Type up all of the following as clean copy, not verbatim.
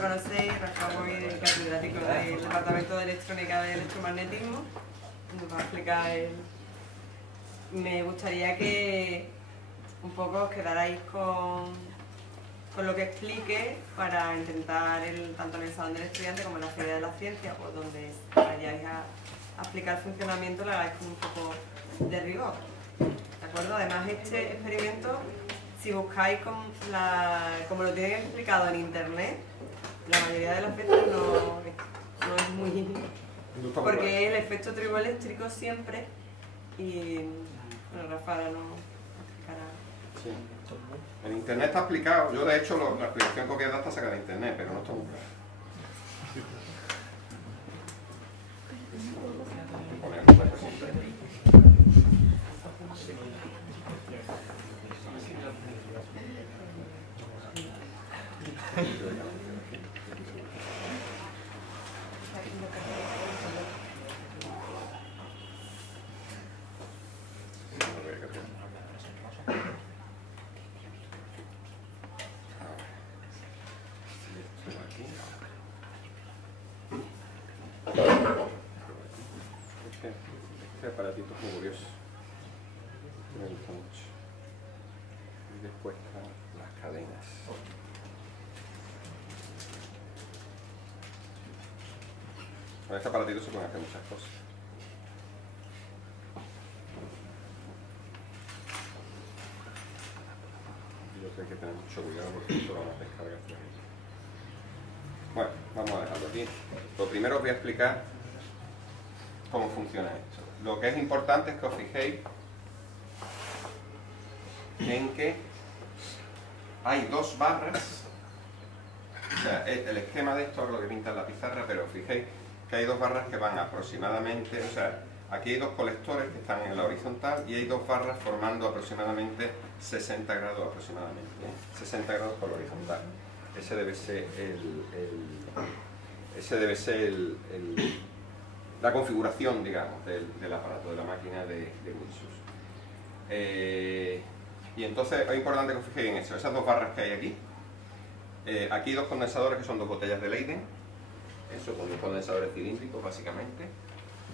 Conocéis, Rafa Boy, catedrático del Departamento de Electrónica de Electromagnetismo, nos va a explicar él. Me gustaría que un poco os quedarais con lo que explique para intentar, tanto en el Salón del Estudiante como en la Feria de la Ciencia, pues donde vayáis a explicar el funcionamiento, lo hagáis con un poco de rigor. ¿De acuerdo? Además, este experimento, si buscáis como lo tienen explicado en internet, la mayoría de las veces no es muy... porque es el efecto triboeléctrico siempre y... bueno, Rafa ahora nos explicará. Sí. En internet está explicado. Yo de hecho la explicación copiada está sacada de internet, pero no está muy claro. Este aparatito es muy curioso. Me gusta mucho. Y después están las cadenas. Con este aparatito se pueden hacer muchas cosas. Yo creo que hay que tener mucho cuidado porque esto lo van a descargar. Bueno, vamos a dejarlo aquí. Lo primero os voy a explicar cómo funciona esto. Lo que es importante es que os fijéis en que hay dos barras. O sea, el esquema de esto es lo que pinta en la pizarra, pero os fijéis que hay dos barras que van aproximadamente, o sea, aquí hay dos colectores que están en la horizontal y hay dos barras formando aproximadamente 60 grados aproximadamente, 60 grados por la horizontal. Ese debe ser la configuración, digamos, del aparato, de la máquina de Winsus. Y entonces es importante que os fijéis en eso, esas dos barras que hay aquí. Aquí hay dos condensadores que son dos botellas de Leyden. Eso, con dos condensadores cilíndricos básicamente.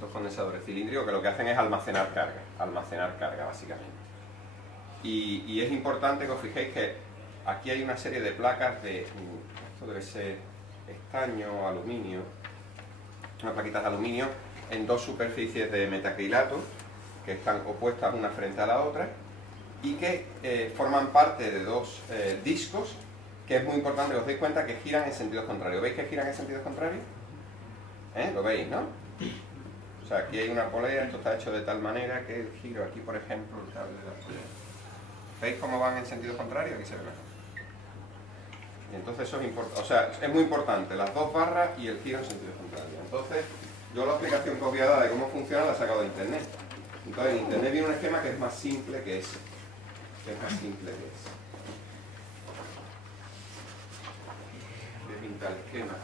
Dos condensadores cilíndricos que lo que hacen es almacenar carga básicamente. Y es importante que os fijéis que aquí hay una serie de placas de, esto debe ser estaño, aluminio, unas plaquitas de aluminio en dos superficies de metacrilato que están opuestas una frente a la otra y que forman parte de dos discos que es muy importante que os deis cuenta que giran en sentidos contrarios. ¿Veis que giran en sentidos contrarios? ¿Lo veis, no? O sea, aquí hay una polea, esto está hecho de tal manera que el giro aquí, por ejemplo, el cable de la polea. ¿Veis cómo van en sentido contrario? Aquí se ve mejor. Y entonces eso es importante, o sea, es muy importante, las dos barras y el giro en sentido contrario. Entonces, yo la explicación que os voy a dar de cómo funciona la he sacado de internet. Entonces, en internet viene un esquema que es más simple que ese. Voy a pintar el esquema.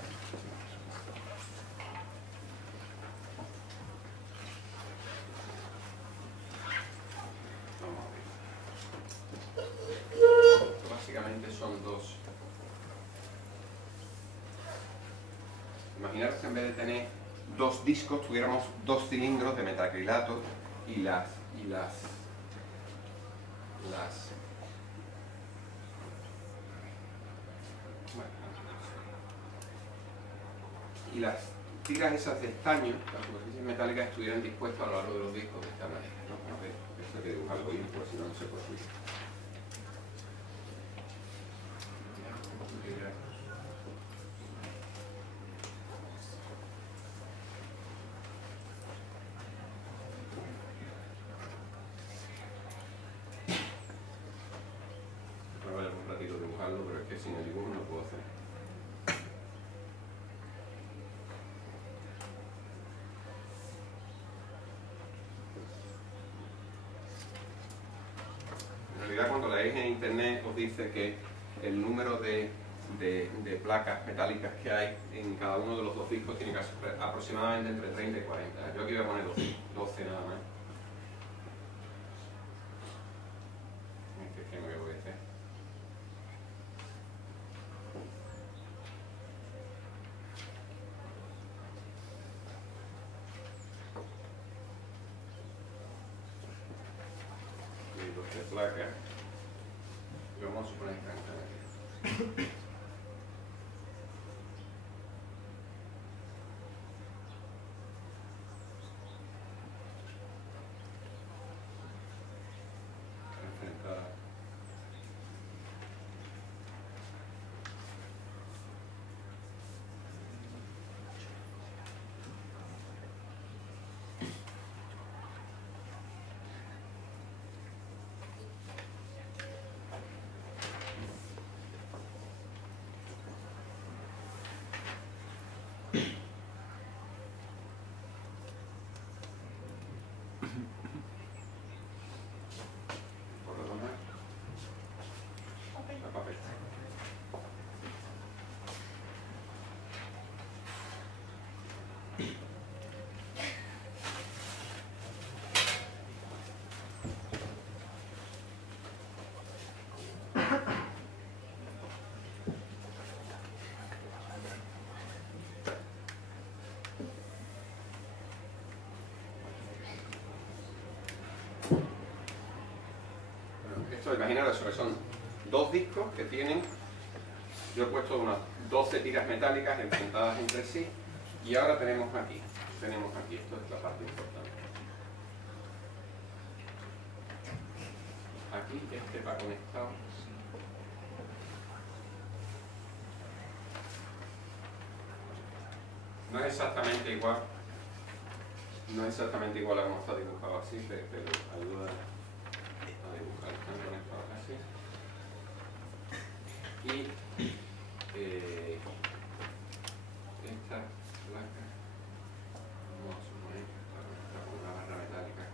Básicamente son dos. Imaginaros que en vez de tener dos discos tuviéramos dos cilindros de metacrilato y las tiras esas de estaño, las superficies metálicas, estuvieran dispuestas a lo largo de los discos de esta manera, ¿no? A ver, esto hay que dibujarlo bien, porque si no, no se puede subir. Me voy a dar un ratito dibujarlo, pero es que sin el dibujo no puedo hacer. En realidad, cuando leéis en internet os dice que el número de placas metálicas que hay en cada uno de los dos discos tiene que ser aproximadamente entre 30 y 40. Yo aquí voy a poner 12 nada más. Este esquema que voy a hacer. placa, y vamos a suponer que están aquí. Esto, imaginaros eso, que son dos discos que tienen, yo he puesto unas 12 tiras metálicas enfrentadas entre sí, y ahora tenemos aquí, esto es la parte importante. Aquí este va conectado. No es exactamente igual a como está dibujado así, pero ayuda a dibujar. Están conectados así. Y esta placa, vamos a suponer que está conectada con una barra metálica.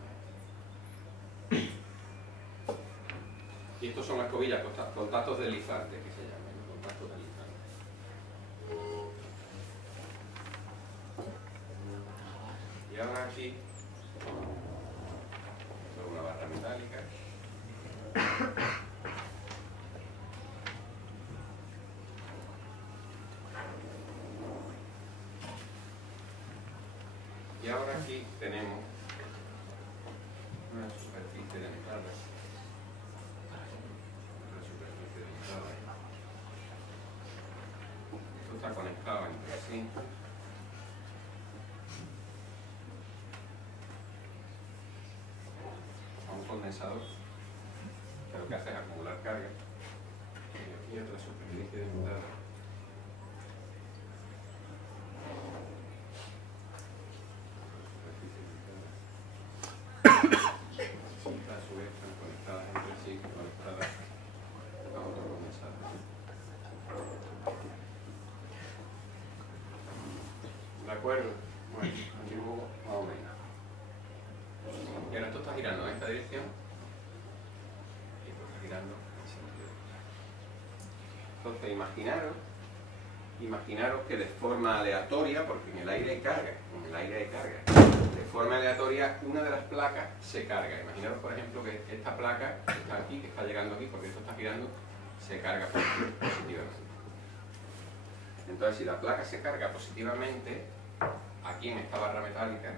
Y estos son las escobillas, contactos deslizantes que se llaman, ¿no? Contactos deslizantes. Y ahora aquí, sobre una barra metálica. Y ahora aquí tenemos una superficie de metal. Esto está conectado entre sí. A un condensador que lo que hace es acumular carga. Y aquí otra superficie de metal. ¿De acuerdo? Bueno, dibujo más o menos. Y ahora esto está girando en esta dirección y esto está girando en ese sentido. Entonces imaginaros que de forma aleatoria, porque en el aire hay carga, de forma aleatoria una de las placas se carga. Imaginaros, por ejemplo, que esta placa que está aquí, que está llegando aquí, porque esto está girando, se carga positivamente. Entonces, si la placa se carga positivamente, aquí en esta barra metálica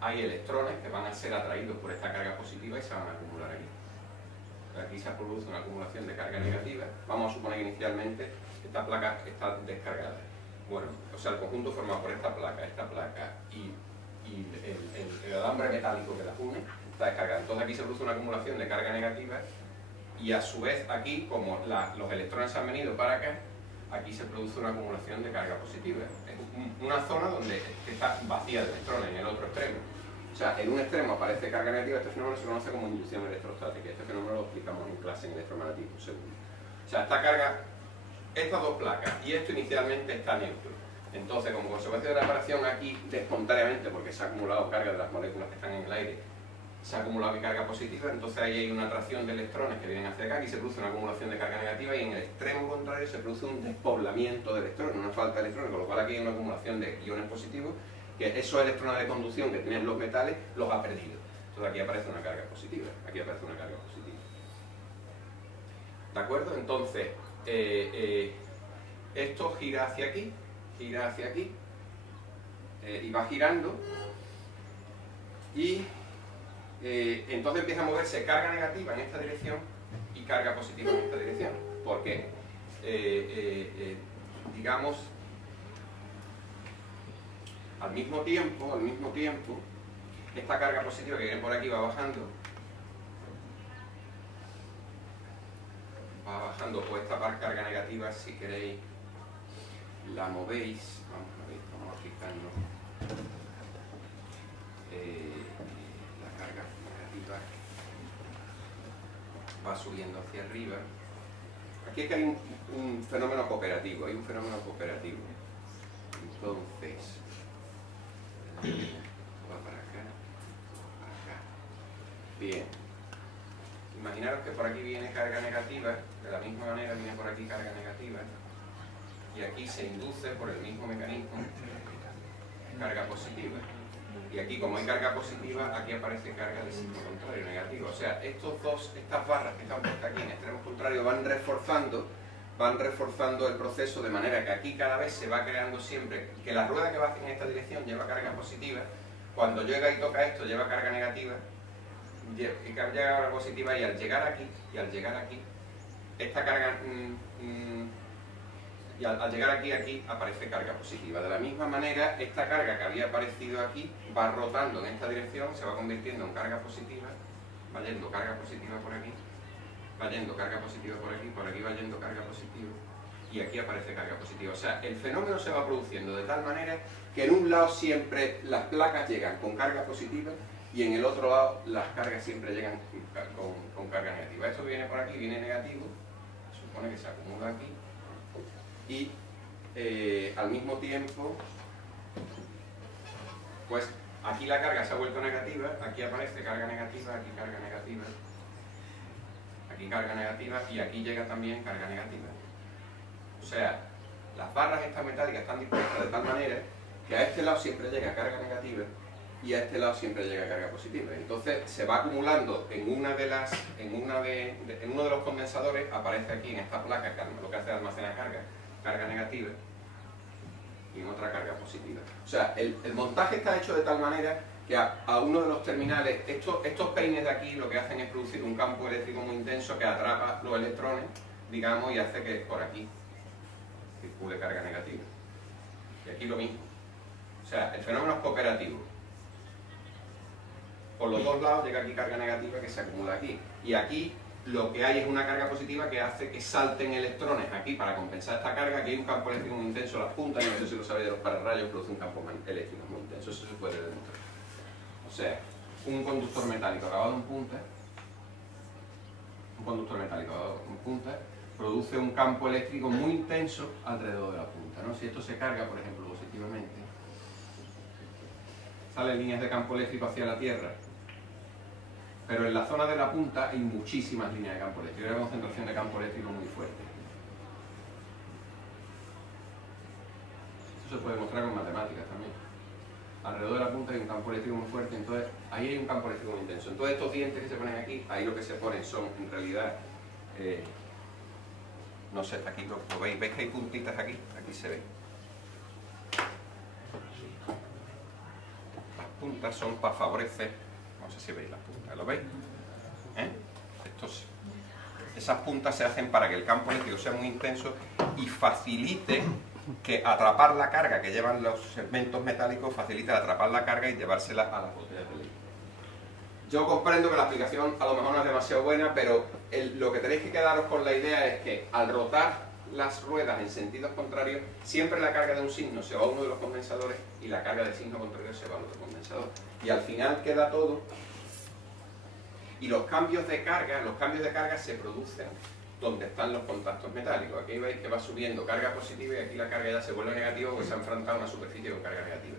hay electrones que van a ser atraídos por esta carga positiva y se van a acumular aquí. Aquí se produce una acumulación de carga negativa. Vamos a suponer que inicialmente esta placa está descargada. Bueno, o sea, el conjunto formado por esta placa y el alambre metálico que las une está descargado. Entonces aquí se produce una acumulación de carga negativa y a su vez aquí, como los electrones han venido para acá, aquí se produce una acumulación de carga positiva. Es una zona donde está vacía de electrones en el otro extremo. O sea, en un extremo aparece carga negativa. Este fenómeno se conoce como inducción electrostática. Este fenómeno lo explicamos en clase en electromagnetismo segundo. O sea, esta carga, estas dos placas y esto inicialmente está neutro. Entonces, como consecuencia de la aparición aquí, espontáneamente, porque se ha acumulado carga de las moléculas que están en el aire, se ha acumulado carga positiva, entonces ahí hay una atracción de electrones que vienen hacia acá, aquí se produce una acumulación de carga negativa y en el extremo contrario se produce un despoblamiento de electrones, una falta de electrones, con lo cual aquí hay una acumulación de iones positivos, que esos electrones de conducción que tienen los metales los ha perdido. Entonces aquí aparece una carga positiva, ¿De acuerdo? Entonces, esto gira hacia aquí, y va girando, y entonces empieza a moverse carga negativa en esta dirección y carga positiva en esta dirección. ¿Por qué? Digamos, al mismo tiempo, esta carga positiva que viene por aquí va bajando, o esta carga negativa, si queréis, la movéis, vamos a fijarnos, la carga negativa va subiendo hacia arriba. Aquí es que hay un fenómeno cooperativo, entonces, va para acá, bien. Imaginaros que por aquí viene carga negativa, de la misma manera viene por aquí carga negativa, y aquí se induce por el mismo mecanismo carga positiva. Y aquí, como hay carga positiva, aquí aparece carga de signo contrario, negativo. O sea, estas barras que están puestas aquí en extremos contrarios van reforzando el proceso, de manera que aquí cada vez se va creando siempre que la rueda que va en esta dirección lleva carga positiva, cuando llega y toca esto lleva carga negativa, y llega carga positiva, y al llegar aquí, esta carga y al llegar aquí aparece carga positiva. De la misma manera, esta carga que había aparecido aquí va rotando en esta dirección, se va convirtiendo en carga positiva, va yendo carga positiva por aquí, va yendo carga positiva por aquí va yendo carga positiva, y aquí aparece carga positiva. O sea, el fenómeno se va produciendo de tal manera que en un lado siempre las placas llegan con carga positiva y en el otro lado las cargas siempre llegan con carga negativa. Esto viene por aquí, viene negativo, se supone que se acumula aquí, y al mismo tiempo, pues aquí la carga se ha vuelto negativa, aquí aparece carga negativa, aquí carga negativa, aquí carga negativa, y aquí llega también carga negativa. O sea, las barras estas metálicas están dispuestas de tal manera que a este lado siempre llega carga negativa y a este lado siempre llega carga positiva. Entonces se va acumulando en uno de los condensadores, aparece aquí en esta placa, que lo que hace es almacenar carga negativa, y en otra carga positiva. O sea, el montaje está hecho de tal manera que a uno de los terminales, estos peines de aquí lo que hacen es producir un campo eléctrico muy intenso que atrapa los electrones, digamos, y hace que por aquí circule carga negativa. Y aquí lo mismo. O sea, el fenómeno es cooperativo. Por los dos lados llega aquí carga negativa que se acumula aquí. Y aquí lo que hay es una carga positiva que hace que salten electrones aquí para compensar esta carga. Aquí hay un campo eléctrico muy intenso en las puntas, y no sé si lo sabéis de los pararrayos, produce un campo eléctrico muy intenso. Eso se puede demostrar. O sea, un conductor metálico acabado en punta, produce un campo eléctrico muy intenso alrededor de la punta, ¿no? Si esto se carga, por ejemplo, positivamente, salen líneas de campo eléctrico hacia la Tierra, pero en la zona de la punta hay muchísimas líneas de campo eléctrico, hay una concentración de campo eléctrico muy fuerte. Esto se puede mostrar con matemáticas también. Alrededor de la punta hay un campo eléctrico muy fuerte, entonces ahí hay un campo eléctrico muy intenso. Entonces estos dientes que se ponen aquí, ahí lo que se ponen son, en realidad, no sé, aquí lo veis, ¿veis que hay puntitas aquí? Aquí se ve. Las puntas son para favorecer, no sé si veis las puntas, ¿lo veis? Esas puntas se hacen para que el campo eléctrico sea muy intenso y facilite que atrapar la carga que llevan los segmentos metálicos, facilita atrapar la carga y llevársela a las botellas de líquido. Yo comprendo que la aplicación a lo mejor no es demasiado buena, pero lo que tenéis que quedaros con la idea es que al rotar las ruedas en sentidos contrarios, siempre la carga de un signo se va a uno de los condensadores y la carga del signo contrario se va al otro condensador. Y al final queda todo, y los cambios de carga se producen donde están los contactos metálicos. Aquí veis que va subiendo carga positiva y aquí la carga ya se vuelve negativa porque se ha enfrentado a una superficie con carga negativa.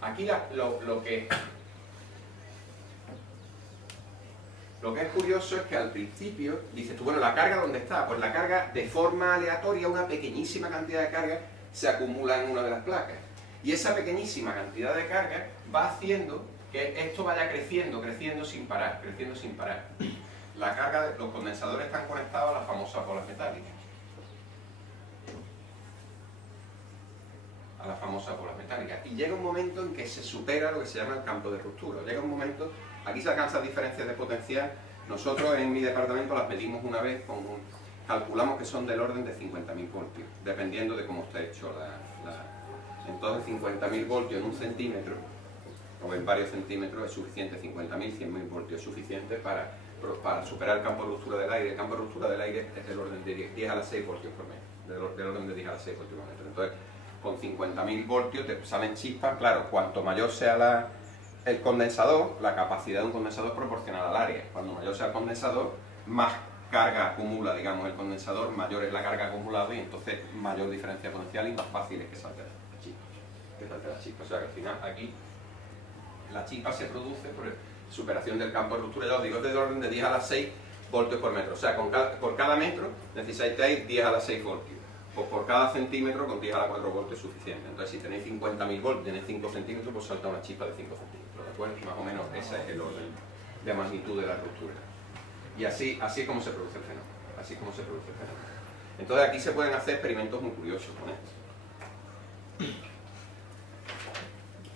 Aquí lo que es curioso es que al principio dices tú, bueno, ¿la carga dónde está? Pues la carga, de forma aleatoria, una pequeñísima cantidad de carga se acumula en una de las placas. Y esa pequeñísima cantidad de carga va haciendo que esto vaya creciendo sin parar. La carga los condensadores están conectados a las famosas bolas metálicas. Y llega un momento en que se supera lo que se llama el campo de ruptura. Llega un momento Aquí se alcanzan diferencias de potencial. Nosotros en mi departamento las medimos una vez, calculamos que son del orden de 50.000 voltios, dependiendo de cómo esté hecho Entonces 50.000 voltios en un centímetro, o en varios centímetros, es suficiente. 50.000, 100.000 voltios es suficiente para superar el campo de ruptura del aire. El campo de ruptura del aire es del orden de 10 a la 6 voltios por metro, del orden de 10 a la 6 voltios por metro. Entonces, con 50.000 voltios te salen chispas. Claro, cuanto mayor sea el condensador, la capacidad de un condensador es proporcional al área. Cuando mayor sea el condensador, más carga acumula, digamos, el condensador, mayor es la carga acumulada y entonces mayor diferencia potencial y más fácil es que salte la chispa. O sea que al final aquí la chispa se produce por superación del campo de ruptura. Ya os digo, es del orden de 10 a la 6 voltios por metro. O sea, por cada metro necesitáis 10 a la 6 voltios. Pues por cada centímetro con 10 a la 4 voltios es suficiente. Entonces si tenéis 50.000 voltios, tenéis 5 centímetros, pues salta una chispa de 5 centímetros. ¿De acuerdo? Más o menos ese es el orden de magnitud de la ruptura. Y así es como se produce el fenómeno. Así es como se produce el fenómeno. Entonces aquí se pueden hacer experimentos muy curiosos con esto.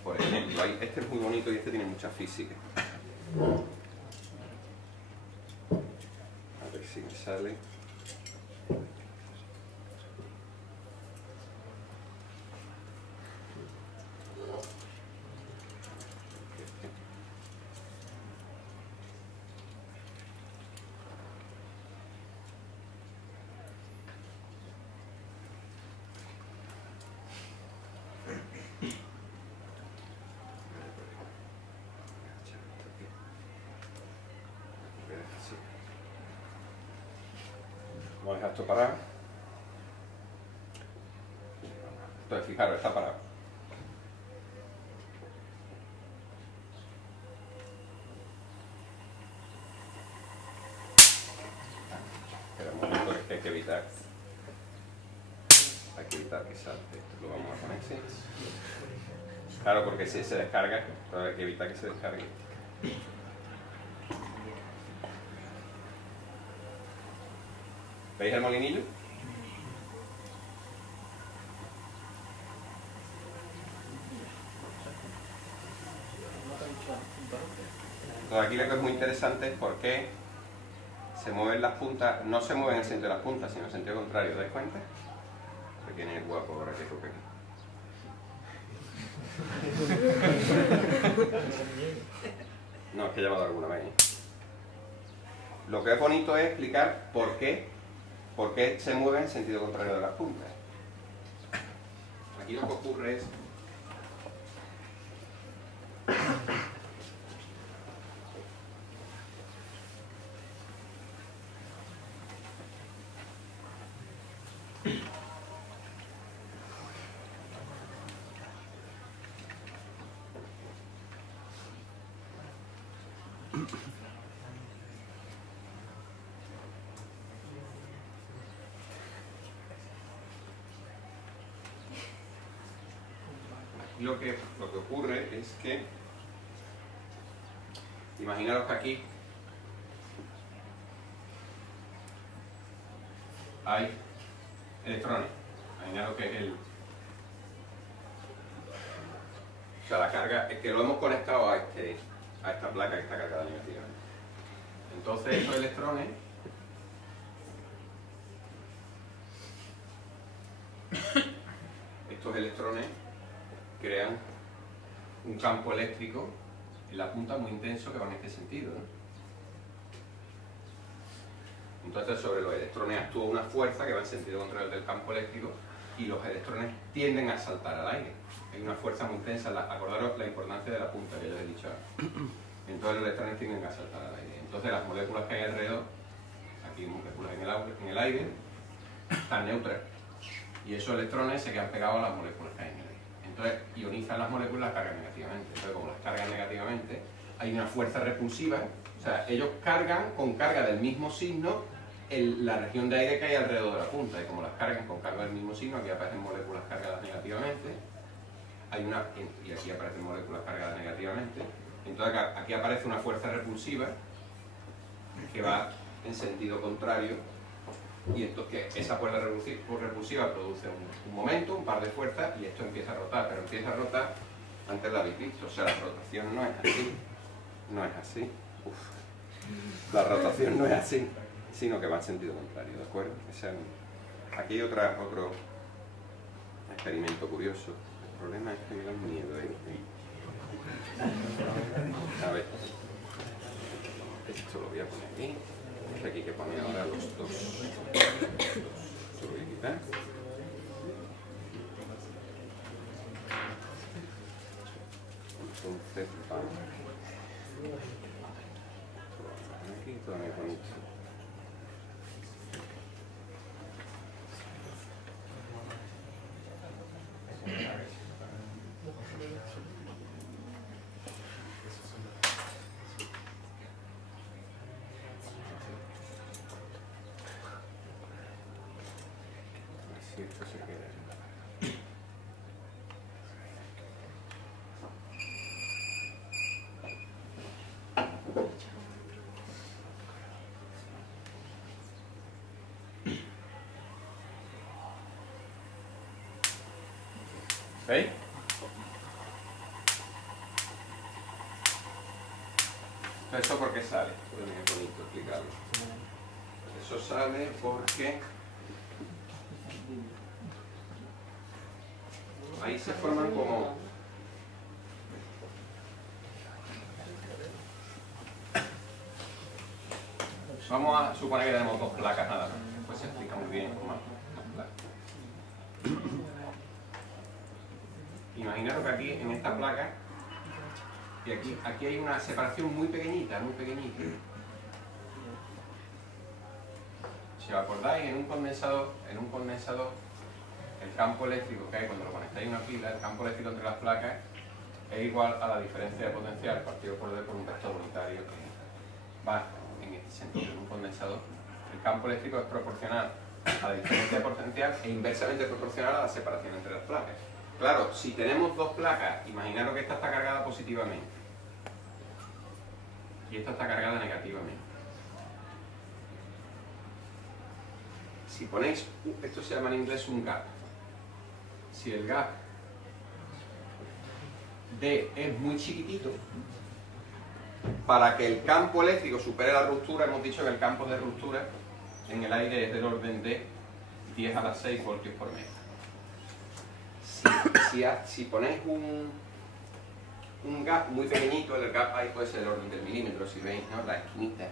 Por ejemplo, este es muy bonito y este tiene mucha física. A ver si me sale. Vamos a dejar esto parado. Entonces, fijaros, está parado. Espera un momento, es que hay que evitar que salte. Esto lo vamos a poner así. Claro, porque si se descarga, entonces hay que evitar que se descargue. ¿Veis el molinillo? Entonces aquí lo que es muy interesante es por qué se mueven las puntas, no se mueven en el sentido de las puntas, sino en el sentido contrario. ¿Dais cuenta? Que tiene el guapo ahora que toque aquí. No, es que he llamado alguna vez. Lo que es bonito es explicar por qué se mueve en sentido contrario de las puntas. Aquí lo que ocurre es lo que ocurre es que imaginaros que aquí hay electrones. Imaginaros que es o sea, la carga es que lo hemos conectado a esta placa que está cargada negativamente. Entonces estos electrones crean un campo eléctrico en la punta muy intenso que va en este sentido, ¿no? Entonces sobre los electrones actúa una fuerza que va en sentido contrario del campo eléctrico y los electrones tienden a saltar al aire. Hay una fuerza muy intensa, acordaros la importancia de la punta que ya os he dicho antes. Entonces los electrones tienden a saltar al aire. Entonces las moléculas que hay alrededor, aquí moléculas en el aire, están neutras. Y esos electrones se quedan pegados a las moléculas que hay en el aire. Entonces ionizan las moléculas, las cargan negativamente. Entonces como las cargan negativamente, hay una fuerza repulsiva. O sea, ellos cargan con carga del mismo signo la región de aire que hay alrededor de la punta. Y como las cargan con carga del mismo signo, aquí aparecen moléculas cargadas negativamente. Y aquí aparecen moléculas cargadas negativamente. Entonces aquí aparece una fuerza repulsiva que va en sentido contrario. Y entonces esa fuerza repulsiva produce un momento, un par de fuerzas, y esto empieza a rotar. Pero empieza a rotar, antes lo habéis visto, o sea, la rotación no es así. no es así. La rotación no es así, sino que va en sentido contrario, ¿de acuerdo? Aquí hay otro experimento curioso. El problema es que me da miedo ahí. A ver, esto lo voy a poner aquí. Aquí que pone ahora los dos. Lo voy a quitar. Entonces vamos. Aquí todo muy bonito. Así esto se queda. ¿Veis? ¿Eso por qué sale? Pues es bonito explicarlo. Eso sale porque ahí se forman como vamos a suponer que tenemos dos placas nada más. Pues se explica muy bien con más placas. Imaginaros que aquí en esta placa y aquí hay una separación muy pequeñita, muy pequeñita. Si os acordáis, en un condensador, el campo eléctrico que hay cuando lo conectáis a una pila, el campo eléctrico entre las placas es igual a la diferencia de potencial partido por D por un vector unitario que va en este sentido. En un condensador, el campo eléctrico es proporcional a la diferencia de potencial e inversamente proporcional a la separación entre las placas. Claro, si tenemos dos placas, imaginaros que esta está cargada positivamente y esta está cargada negativamente. Si ponéis, esto se llama en inglés un gap. Si el gap D es muy chiquitito, para que el campo eléctrico supere la ruptura, hemos dicho que el campo de ruptura en el aire es del orden de 10 a la 6 voltios por metro. Si ponéis un gap muy pequeñito, el gap ahí puede ser el orden del milímetro, si veis, ¿no? La esquinita,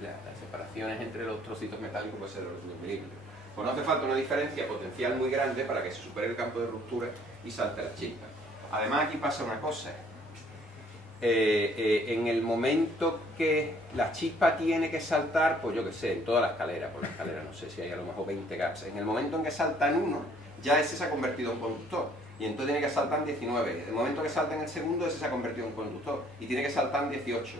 las separaciones entre los trocitos metálicos puede ser el orden del milímetro. Pues no hace falta una diferencia potencial muy grande para que se supere el campo de ruptura y salte la chispa. Además aquí pasa una cosa. En el momento que la chispa tiene que saltar, pues yo que sé, en toda la escalera, por la escalera no sé si hay a lo mejor 20 gaps, en el momento en que salta en uno, ya ese se ha convertido en conductor, y entonces tiene que saltar en 19, el momento que salta en el segundo, ese se ha convertido en conductor, y tiene que saltar en 18.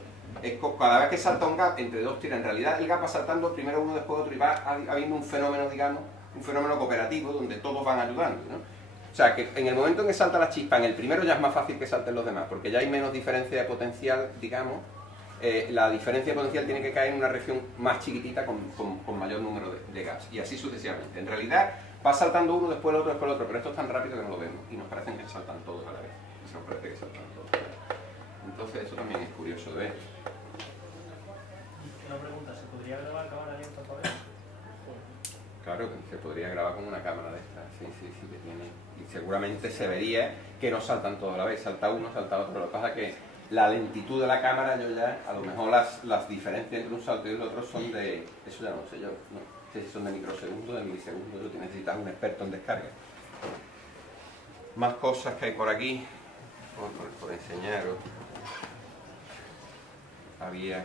Cada vez que salta un gap entre dos tiras, en realidad el gap va saltando primero uno, después otro, y va habiendo un fenómeno, digamos, un fenómeno cooperativo, donde todos van ayudando, ¿no? O sea, que en el momento en que salta la chispa, en el primero ya es más fácil que salten los demás, porque ya hay menos diferencia de potencial, digamos. La diferencia de potencial tiene que caer en una región más chiquitita con mayor número de gaps, y así sucesivamente. En realidad va saltando uno, después el otro, después el otro, pero esto es tan rápido que no lo vemos, y nos parecen que saltan todos a la vez. Nos parece que saltan todos a la vez. Entonces eso también es curioso de ver. Una pregunta, ¿se podría grabar cámara lenta para ver? Claro, se podría grabar con una cámara de estas, sí, que tiene. Y seguramente se vería que no saltan todos a la vez, salta uno, salta otro. Lo que pasa es que la lentitud de la cámara, yo ya, a lo mejor las diferencias entre un salto y el otro son de, eso ya no sé yo, no sé si son de microsegundos, de milisegundos, tú necesitas un experto en descarga. Más cosas que hay por aquí, por enseñaros. Había...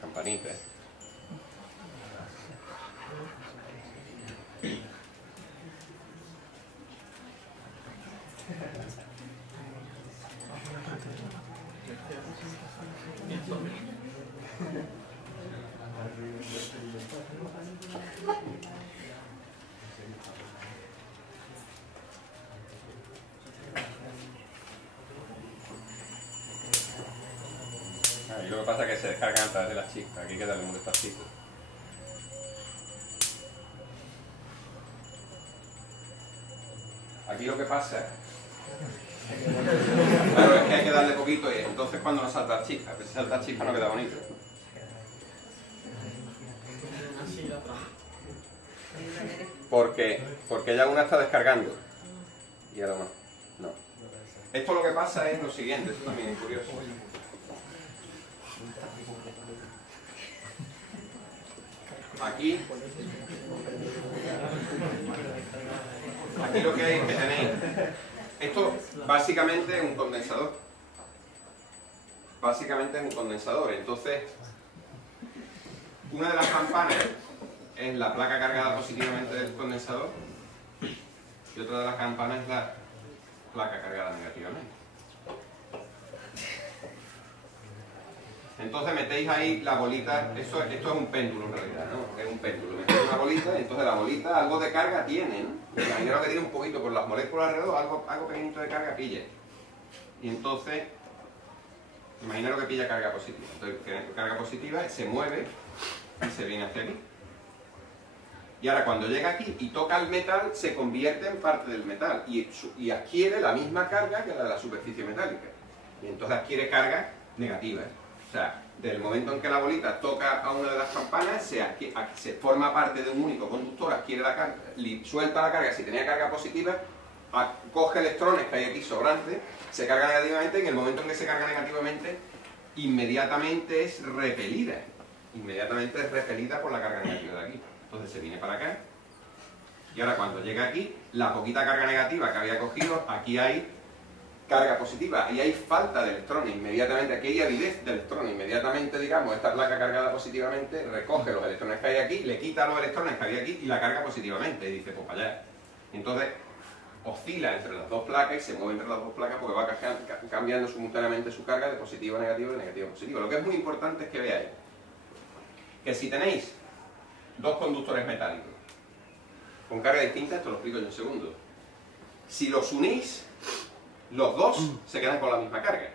campanita. Aquí lo que pasa es que se descargan a través de las chispas, aquí hay que darle muy despacito. Aquí lo que pasa, claro, es que hay que darle poquito y entonces cuando no salta chispa, si salta chispa no queda bonito. Porque ya una está descargando y ahora no. Esto lo que pasa es lo siguiente, esto también es curioso. Aquí lo que hay es que tenéis, esto básicamente es un condensador. Entonces, una de las campanas es la placa cargada positivamente del condensador y otra de las campanas es la placa cargada negativamente. Entonces metéis ahí la bolita, esto es un péndulo en realidad, ¿no? Es un péndulo, metéis una bolita y entonces la bolita algo de carga tiene, ¿no? Imaginaros que tiene un poquito por las moléculas alrededor, algo pequeñito de carga pille. Y entonces, imaginaros que pilla carga positiva. Entonces carga positiva se mueve y se viene hacia aquí. Y ahora cuando llega aquí y toca el metal, se convierte en parte del metal y adquiere la misma carga que la de la superficie metálica. Y entonces adquiere carga negativa. O sea, del momento en que la bolita toca a una de las campanas, se forma parte de un único conductor, adquiere la carga, suelta la carga, si tenía carga positiva, coge electrones que hay aquí sobrantes, se carga negativamente, y en el momento en que se carga negativamente, inmediatamente es repelida por la carga negativa de aquí. Entonces se viene para acá, y ahora cuando llega aquí, la poquita carga negativa que había cogido, aquí hay carga positiva, y hay falta de electrones inmediatamente, aquí hay avidez de electrones, inmediatamente, digamos, esta placa cargada positivamente recoge los electrones que hay aquí, le quita los electrones que había aquí y la carga positivamente, y dice, pues para allá. Entonces, oscila entre las dos placas y se mueve entre las dos placas porque va cambiando simultáneamente su carga de positivo a negativo y de negativo a positivo. Lo que es muy importante es que veáis que si tenéis dos conductores metálicos con carga distinta, esto lo explico en un segundo, si los unís, los dos se quedan con la misma carga.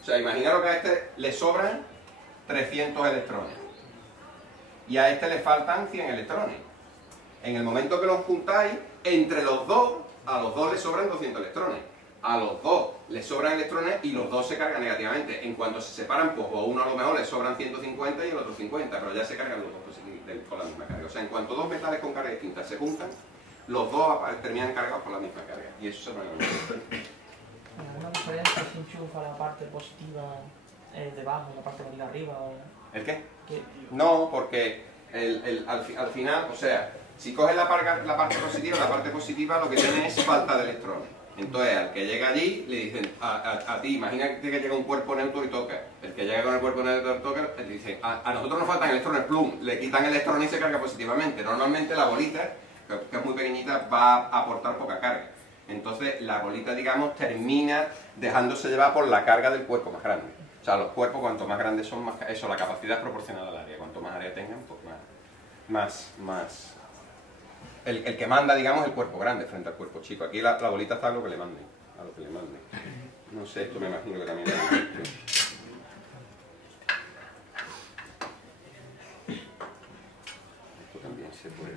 O sea, imaginaros que a este le sobran 300 electrones y a este le faltan 100 electrones. En el momento que los juntáis, entre los dos, a los dos les sobran 200 electrones. A los dos les sobran electrones y los dos se cargan negativamente. En cuanto se separan, pues a uno a lo mejor le sobran 150 y el otro 50, pero ya se cargan los dos con la misma carga. O sea, en cuanto dos metales con carga distinta se juntan, los dos terminan cargados con la misma carga. Y eso se llama ¿Alguna diferencia si enchufa la parte positiva debajo y la parte de arriba? ¿El qué? No, porque al final, o sea, si coges la parte positiva lo que tiene es falta de electrones. Entonces, al que llega allí, le dicen a ti, imagínate que llega un cuerpo neutro y toca. El que llega con el cuerpo neutro y toca, le dicen, a nosotros nos faltan electrones, plum, le quitan electrones y se carga positivamente. Normalmente la bolita, que es muy pequeñita, va a aportar poca carga. Entonces la bolita, digamos, termina dejándose llevar por la carga del cuerpo más grande. O sea, los cuerpos cuanto más grandes son, más eso, la capacidad es proporcional al área. Cuanto más área tengan, pues más. El que manda, digamos, es el cuerpo grande frente al cuerpo chico. Aquí la bolita está a lo que le mande. No sé, esto me imagino que también es esto también se puede.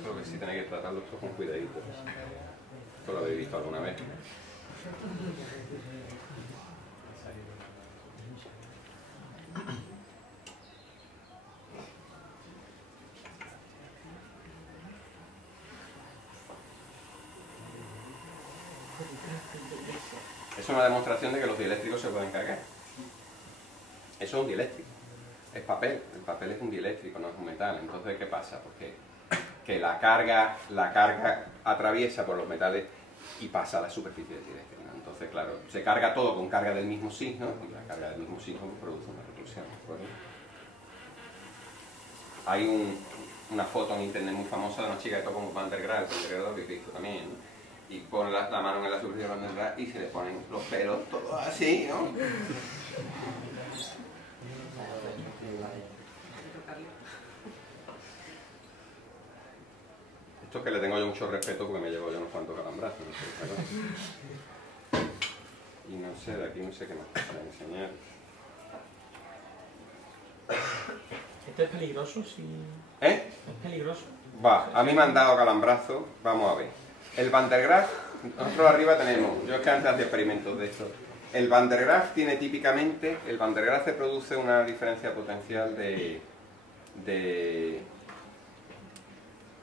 Creo que sí tenéis que tratarlo esto con cuidadito. Esto lo habéis visto alguna vez. Es una demostración de que los dieléctricos se pueden cargar. Eso es un dieléctrico. Es papel. El papel es un dieléctrico, no es un metal. Entonces, ¿qué pasa? Porque que la carga atraviesa por los metales y pasa a la superficie del dieléctrico. Entonces, claro, se carga todo con carga del mismo signo y la carga del mismo signo produce una repulsión. ¿De acuerdo? Hay una foto en internet muy famosa de una chica que toca un Van der Graal, que lo habéis visto también, ¿no? Y pone la mano en la superficie del Van der Graal y se le ponen los pelos todos así, ¿no? Esto es que le tengo yo mucho respeto porque me llevo yo unos cuantos calambrazos, no sé, claro. Y no sé, de aquí no sé qué más para enseñar. ¿Esto es peligroso? Sí. ¿Eh? ¿Es peligroso? Va, a mí me han dado calambrazo, vamos a ver. El Van der Graaf, nosotros arriba tenemos, yo es que antes hacía experimentos de esto. El Van der Graaf tiene típicamente, el Van der Graaf se produce una diferencia potencial de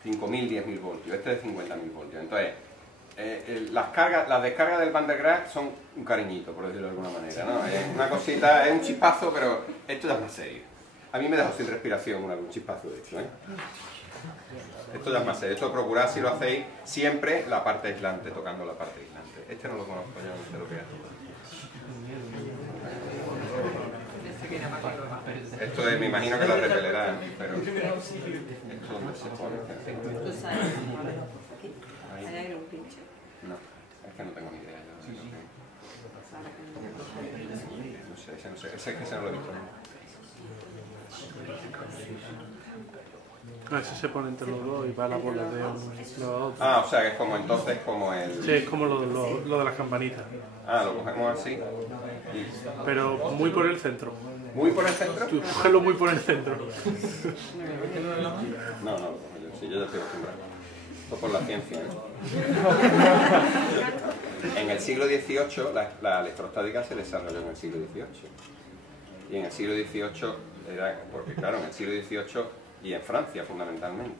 5.000, 10.000 voltios, este es de 50.000 voltios. Entonces, las descargas del Van der Graaf son un cariñito, por decirlo de alguna manera, ¿no? Es una cosita, es un chispazo, pero esto ya es más serio. A mí me dejó sin respiración un chispazo de esto, ¿eh? Esto ya es más serio. Esto procurad, si lo hacéis, siempre la parte aislante, tocando la parte aislante. Este no lo conozco, yo no sé lo que es. Esto me imagino que lo repelerá, pero... ¿Esto dónde se pone? ¿Tú sabes? ¿Aquí? ¿Hay algún pinche? No, es que no tengo ni idea. No sé, ese no sé, ese es que ese no lo he visto. Ese se pone entre los dos y va la bola de los otros. Ah, o sea que es como entonces como el... Sí, es como lo de las campanitas. Ah, lo cogemos así. Pero muy por el centro. ¿Muy por el centro? Tú cógelo muy por el centro. No, lo cojo yo, sí, yo ya estoy acostumbrado. Esto por la ciencia, ¿no? En el siglo XVIII la electrostática se desarrolló en el siglo XVIII. Y en el siglo XVIII era, porque claro, en el siglo XVIII y en Francia fundamentalmente.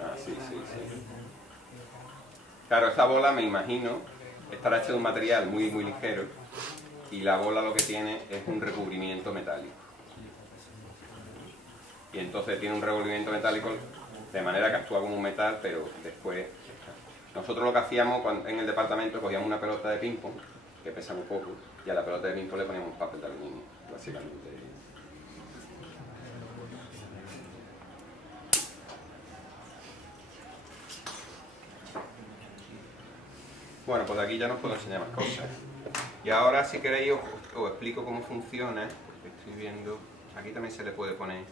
Ah, sí. Claro, esta bola, me imagino, estará hecha de un material muy ligero y la bola lo que tiene es un recubrimiento metálico. Y entonces tiene un recubrimiento metálico de manera que actúa como un metal, pero después... Nosotros lo que hacíamos en el departamento, cogíamos una pelota de ping-pong, que pesa muy poco, y a la pelota de ping-pong le poníamos un papel de aluminio, básicamente. Bueno, pues aquí ya nos puedo enseñar más cosas. Y ahora, si queréis, os explico cómo funciona, porque estoy viendo... Aquí también se le puede poner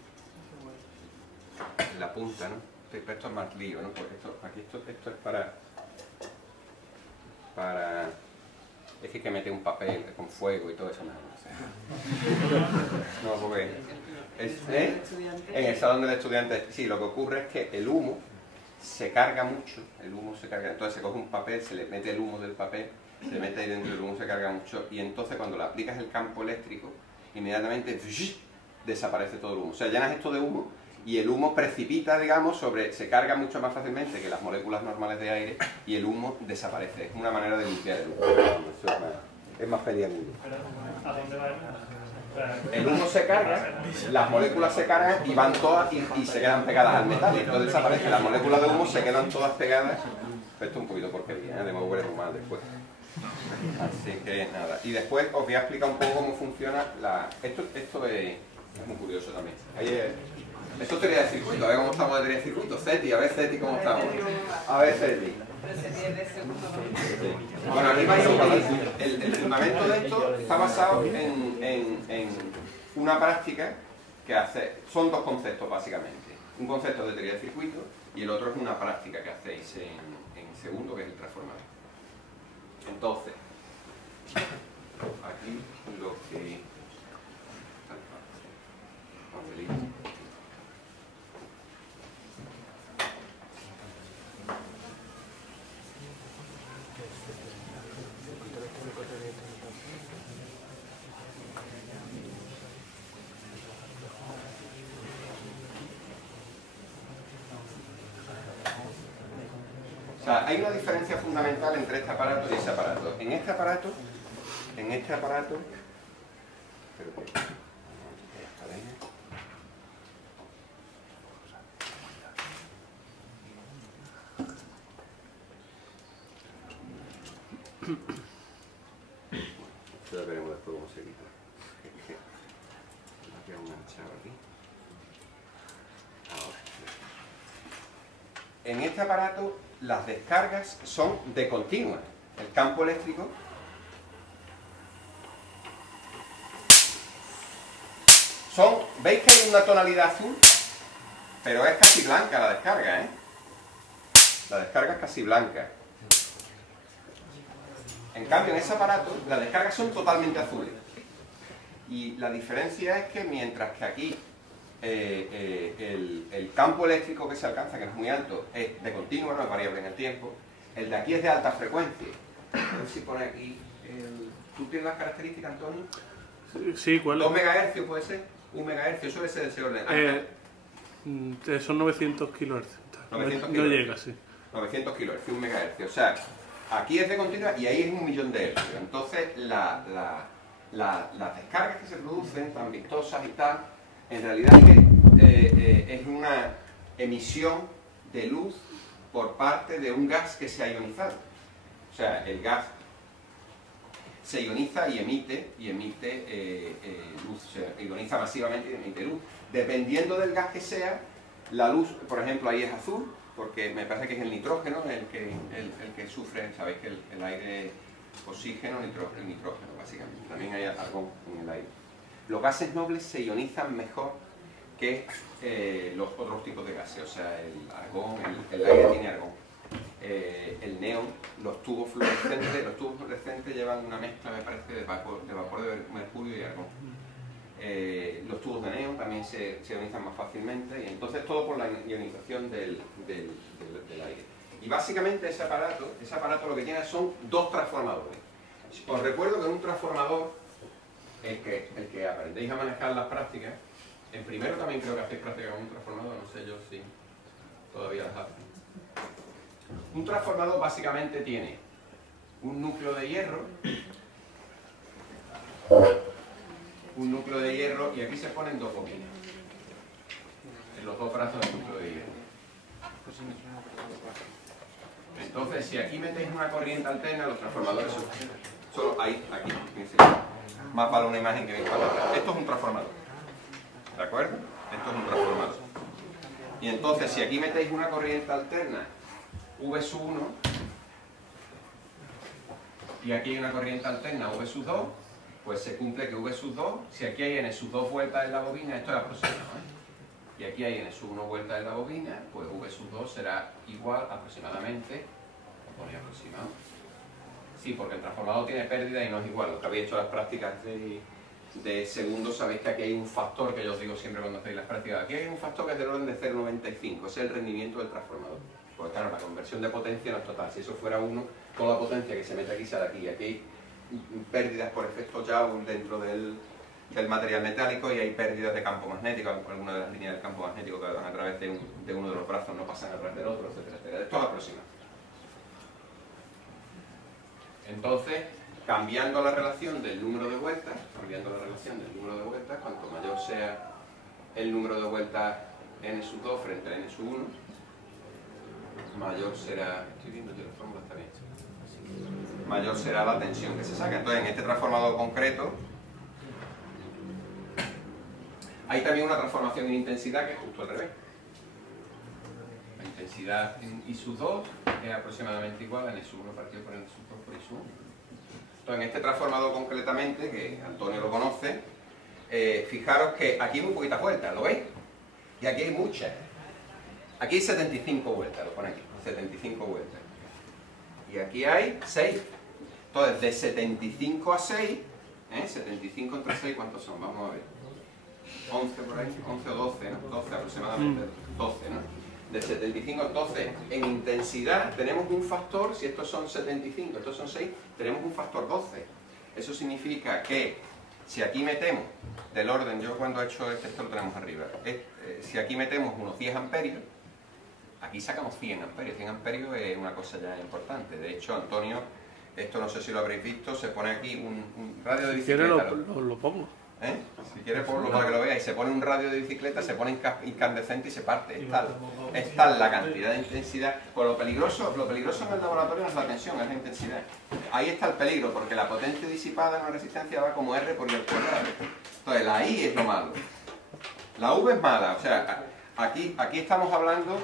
la punta, ¿no? Pero esto es más lío, ¿no? Porque esto es para... Es que hay que meter un papel con fuego y todo eso, no porque... En el salón del estudiante, sí, lo que ocurre es que el humo se carga mucho, entonces se coge un papel, se le mete el humo del papel, se mete ahí dentro, el humo se carga mucho, y entonces cuando le aplicas el campo eléctrico, inmediatamente desaparece todo el humo. O sea, llenas esto de humo y el humo precipita, digamos, se carga mucho más fácilmente que las moléculas normales de aire y el humo desaparece. Es una manera de limpiar el humo. Es más peliagudo. ¿A dónde va el humo? El humo se carga, las moléculas se cargan y van todas y se quedan pegadas al metal. Y entonces desaparece. Las moléculas de humo se quedan todas pegadas. Esto es un poquito porquería, ¿eh? De modo huele muy mal después. Así que nada. Y después os voy a explicar un poco cómo funciona Esto es muy curioso también. Esto es teoría de circuito, a ver cómo estamos de teoría de circuito. Ceti, a ver Ceti, ¿cómo estamos? A ver Ceti. Bueno, aquí vais a ver, el fundamento de esto está basado en una práctica que hace... Son dos conceptos básicamente. Un concepto de teoría de circuito y el otro es una práctica que hacéis en segundo, que es el transformador. Entonces, aquí lo que... O sea, hay una diferencia fundamental entre este aparato y ese aparato. En este aparato, pero que, ya veremos después cómo se quita. La queda enganchado aquí. Ahora. En este aparato las descargas son de continua. El campo eléctrico ¿Veis que hay una tonalidad azul? Pero es casi blanca la descarga, ¿eh? La descarga es casi blanca. En cambio, en ese aparato, las descargas son totalmente azules. Y la diferencia es que mientras que aquí el campo eléctrico que se alcanza, que es muy alto, es de continuo, no es variable en el tiempo, el de aquí es de alta frecuencia. A ver si pone aquí... ¿Tú tienes las características, Antonio? Sí, ¿cuál es? 2 MHz puede ser, 1 MHz, suele ser de ese orden. Son 900 kHz. 900 No kHz. llega, sí. 900 kHz, 1 MHz. O sea, aquí es de continua y ahí es 1.000.000 de hercios. Entonces, las descargas que se producen, tan vistosas y tal, en realidad es una emisión de luz por parte de un gas que se ha ionizado. O sea, el gas se ioniza y emite luz, se ioniza masivamente y emite luz. Dependiendo del gas que sea, la luz, por ejemplo, ahí es azul, porque me parece que es el nitrógeno el que sufre, sabéis que el aire, oxígeno, nitrógeno, básicamente. También hay argón en el aire. Los gases nobles se ionizan mejor que los otros tipos de gases, o sea, el argón, el aire tiene argón. El neón, los tubos fluorescentes llevan una mezcla, me parece, de vapor de mercurio y argón. Los tubos de neón también se ionizan más fácilmente, y entonces todo por la ionización del aire. Y básicamente ese aparato lo que tiene son 2 transformadores. Os recuerdo que un transformador, el que aprendéis a manejar las prácticas, en primero también creo que hacéis prácticas con un transformador, no sé yo si todavía las hacen. Un transformador básicamente tiene un núcleo de hierro, y aquí se ponen 2 bobinas, en los 2 brazos del núcleo de hierro. Entonces, si aquí metéis una corriente alterna, los transformadores son solo ahí, aquí, más vale una imagen que 20 palabras. Esto es un transformador, ¿de acuerdo? Esto es un transformador. Y entonces, si aquí metéis una corriente alterna V sub 1 y aquí hay una corriente alterna V sub 2, pues se cumple que V sub 2, si aquí hay N sub 2 vueltas en la bobina, esto es aproximado, y aquí hay N sub 1 vueltas en la bobina, pues V sub 2 será igual aproximadamente, pone aproximado, sí, porque el transformador tiene pérdida y no es igual. Los que habéis hecho las prácticas de segundos sabéis que aquí hay un factor que yo os digo siempre cuando hacéis las prácticas, aquí hay un factor que es del orden de 0,95, es el rendimiento del transformador. Porque claro, la conversión de potencia no es total. Si eso fuera 1, toda la potencia que se mete aquí sale aquí. Aquí hay pérdidas por efecto Joule dentro del material metálico, y hay pérdidas de campo magnético. Algunas de las líneas del campo magnético que van a través de uno de los brazos no pasan a través del otro, etcétera, etcétera. Esto es aproximado. Entonces, cambiando la relación del número de vueltas, cuanto mayor sea el número de vueltas n sub 2 frente a n sub 1, mayor será, estoy viendo que la fórmula está bien, mayor será la tensión que se saca. Entonces, en este transformador concreto hay también una transformación en intensidad que es justo al revés. La intensidad en I sub 2 es aproximadamente igual a N sub 1 partido por N sub 2 por I sub 1. Entonces, en este transformador concretamente, que Antonio lo conoce, fijaros que aquí hay muy poquitas vueltas, ¿lo veis? Y aquí hay muchas. Aquí hay 75 vueltas, lo pone aquí, 75 vueltas. Y aquí hay 6. Entonces, de 75 a 6, 75 entre 6, ¿cuántos son? Vamos a ver. 11 por ahí, 11 o 12, ¿no? 12 aproximadamente, 12, ¿no? De 75, entonces, en intensidad tenemos un factor, si estos son 75, estos son 6, tenemos un factor 12. Eso significa que si aquí metemos, del orden, yo cuando he hecho esto lo tenemos arriba, si aquí metemos unos 10 amperios, aquí sacamos 100 amperios. 100 amperios es una cosa ya importante. De hecho, Antonio, esto no sé si lo habréis visto, se pone aquí un radio de bicicleta. Si quieres lo pongo. Si quieres ponlo para que lo veáis, se pone un radio de bicicleta, se pone incandescente y se parte. Es tal la cantidad de intensidad. Pues lo peligroso en el laboratorio no es la tensión, es la intensidad. Ahí está el peligro, porque la potencia disipada en una resistencia va como R por I al cuadrado. Entonces la I es lo malo. La V es mala, o sea, aquí estamos hablando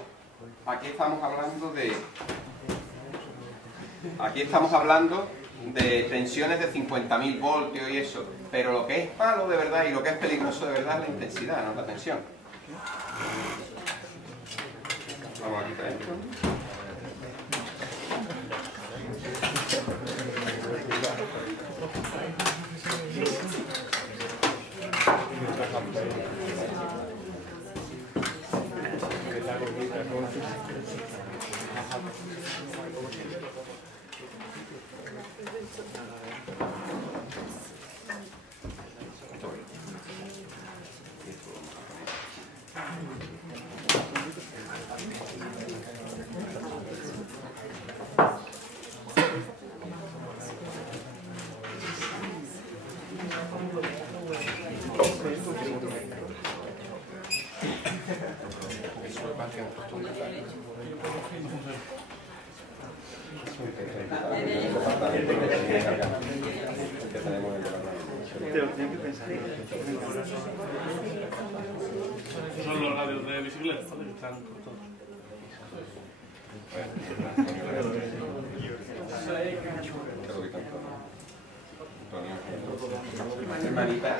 de tensiones de 50.000 voltios y eso, pero lo que es malo de verdad y lo que es peligroso de verdad es la intensidad, no la tensión. Vamos a quitar esto. Son los radios de bicicleta, que están cortados. Hermanita.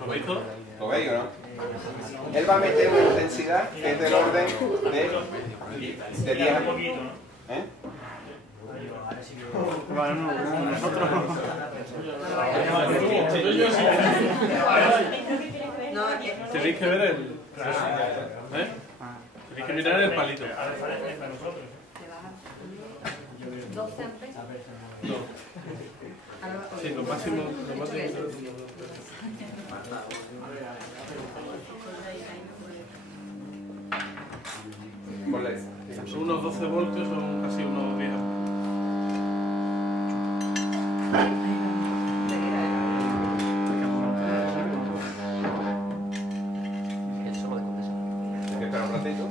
¿Lo veis todo? ¿Lo veis o no? Él va a meter una intensidad que es del orden de 10 a poquito, ¿no? ¿eh? Bueno, nosotros No, tenéis que ver el... ¿Eh? Tenéis que mirar el palito. Para nosotros. 12 amperes. No. Sí, lo máximo Ponle. son unos 12 voltios, son casi unos 10 amperes. Hay que esperar un ratito.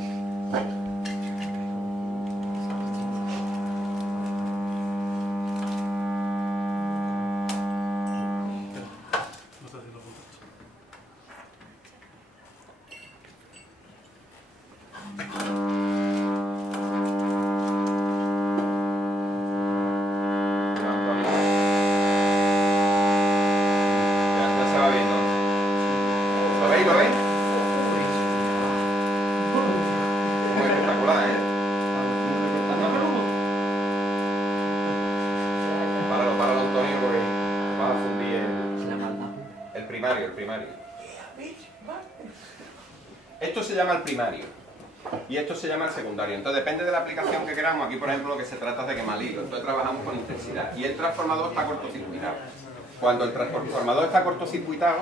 No está haciendo puntos. Ya se va viendo. ¿Lo veis? ¿Lo veis? Muy espectacular, ¿eh? Páralo, Antonio, porque va a fundir el primario. Esto se llama el primario y esto se llama el secundario. Entonces depende de la aplicación que queramos. Aquí, por ejemplo, lo que se trata es de quemar hilo. Entonces trabajamos con intensidad. Y el transformador está cortocircuitado. Cuando el transformador está cortocircuitado,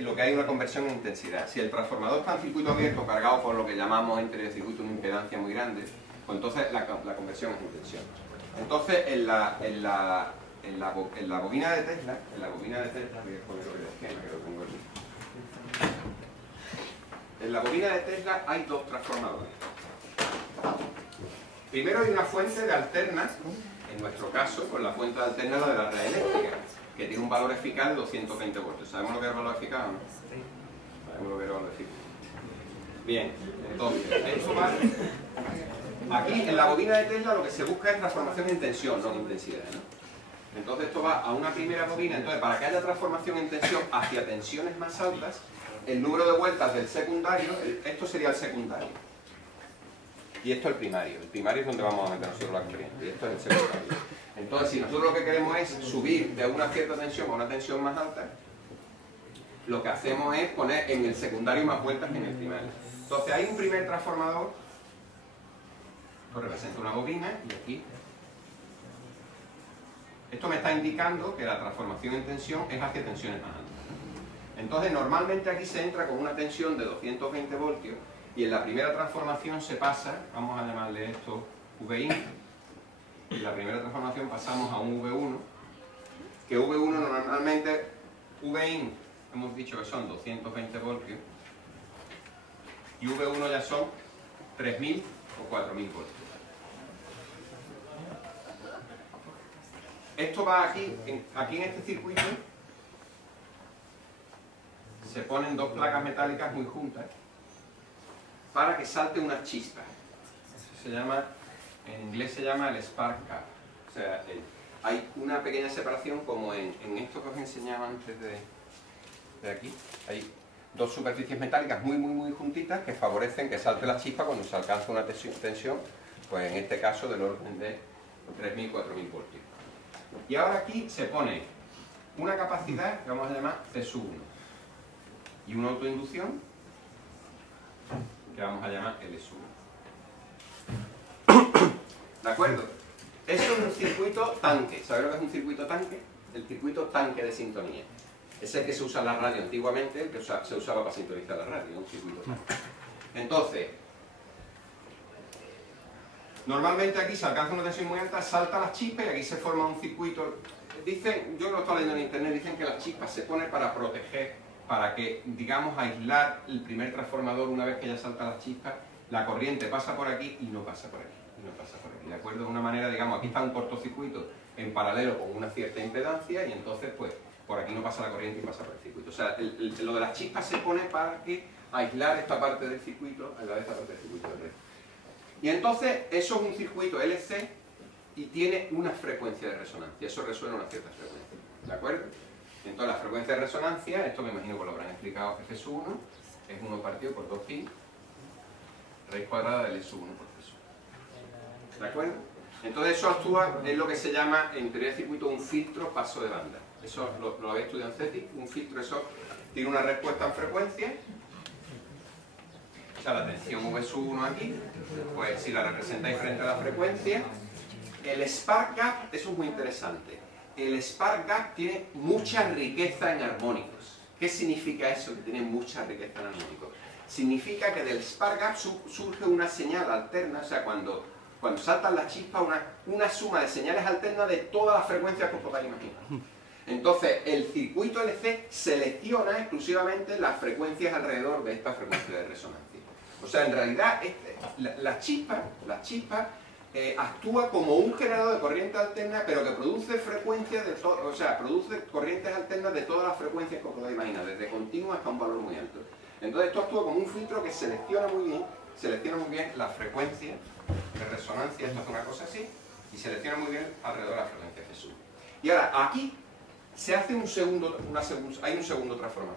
lo que hay es una conversión en intensidad. Si el transformador está en circuito abierto, cargado por lo que llamamos entre el circuito una impedancia muy grande, pues entonces la conversión es en tensión. Entonces en la bobina de Tesla, voy a poner el esquema que lo tengo aquí. En la bobina de Tesla hay dos transformadores. Primero hay una fuente de alterna, en nuestro caso, con la fuente de alterna la de la red eléctrica, que tiene un valor eficaz de 220 voltios. ¿Sabemos lo que es el valor eficaz o no? Sabemos lo que es el valor eficaz. Bien, entonces, esto va... Aquí, en la bobina de Tesla, lo que se busca es transformación en tensión, no en intensidad, ¿no? Entonces esto va a una primera bobina. Entonces, para que haya transformación en tensión hacia tensiones más altas, el número de vueltas del secundario, esto sería el secundario. Y esto el primario. El primario es donde vamos a meter nosotros la corriente. Y esto es el secundario. Entonces, si nosotros lo que queremos es subir de una cierta tensión a una tensión más alta, lo que hacemos es poner en el secundario más vueltas que en el primario. Entonces, hay un primer transformador, que representa una bobina, y aquí esto me está indicando que la transformación en tensión es hacia tensiones más altas. Entonces, normalmente aquí se entra con una tensión de 220 voltios y en la primera transformación se pasa, vamos a llamarle esto VIN, y en la primera transformación pasamos a un V1, que V1 normalmente, VIN, hemos dicho que son 220 voltios, y V1 ya son 3.000 o 4.000 voltios. Esto va aquí en este circuito, se ponen dos placas metálicas muy juntas, para que salte una chispa. Eso se llama, en inglés se llama el spark gap. O sea, hay una pequeña separación como en esto que os enseñaba antes de aquí. Hay dos superficies metálicas muy juntitas que favorecen que salte la chispa cuando se alcanza una tensión, pues en este caso del orden de 3.000, 4.000 voltios. Y ahora aquí se pone una capacidad que vamos a llamar C1 y una autoinducción que vamos a llamar L1. ¿De acuerdo? Eso es un circuito tanque. ¿Sabéis lo que es un circuito tanque? El circuito tanque de sintonía. Es el que se usa en la radio antiguamente, el que se usaba para sintonizar la radio, un circuito tanque. Entonces, normalmente aquí se alcanza una tensión muy alta, salta las chispas y aquí se forma un circuito. Dicen, yo lo estoy leyendo en internet, dicen que las chispas se ponen para proteger, para que, digamos, aislar el primer transformador. Una vez que ya salta las chispas, la corriente pasa por aquí y no pasa por aquí. ¿De acuerdo? De una manera, digamos, aquí está un cortocircuito en paralelo con una cierta impedancia y entonces, pues, por aquí no pasa la corriente y pasa por el circuito. O sea, lo de las chispas se pone para que aislar esta parte del circuito, aislar esta parte del circuito del red. Y entonces, eso es un circuito LC y tiene una frecuencia de resonancia. Eso resuena a una cierta frecuencia. ¿De acuerdo? Entonces, la frecuencia de resonancia, esto me imagino que lo habrán explicado, Fs1 es 1 partido por 2pi, raíz cuadrada del S1 por Fs1. ¿De acuerdo? Entonces eso actúa, es lo que se llama en teoría de circuito un filtro paso de banda. Eso lo habéis estudiado en CETIC. Un filtro, eso tiene una respuesta en frecuencia. O sea, la tensión V1 aquí, pues si la representáis frente a la frecuencia, el spark gap, eso es muy interesante. El spark gap tiene mucha riqueza en armónicos. ¿Qué significa eso, que tiene mucha riqueza en armónicos? Significa que del spark gap surge una señal alterna, o sea, cuando saltan las chispas, una suma de señales alternas de todas las frecuencias que os podáis imaginar. Entonces, el circuito LC selecciona exclusivamente las frecuencias alrededor de esta frecuencia de resonancia. O sea, en realidad, la chispa actúa como un generador de corriente alterna, pero que produce frecuencias de todo, o sea, produce corrientes alternas de todas las frecuencias que os podáis imaginar, desde continuo hasta un valor muy alto. Entonces, esto actúa como un filtro que selecciona muy bien la frecuencia de resonancia, esto hace una cosa así, y selecciona muy bien alrededor de la frecuencia Fs1. Y ahora, aquí se hace hay un segundo transformador.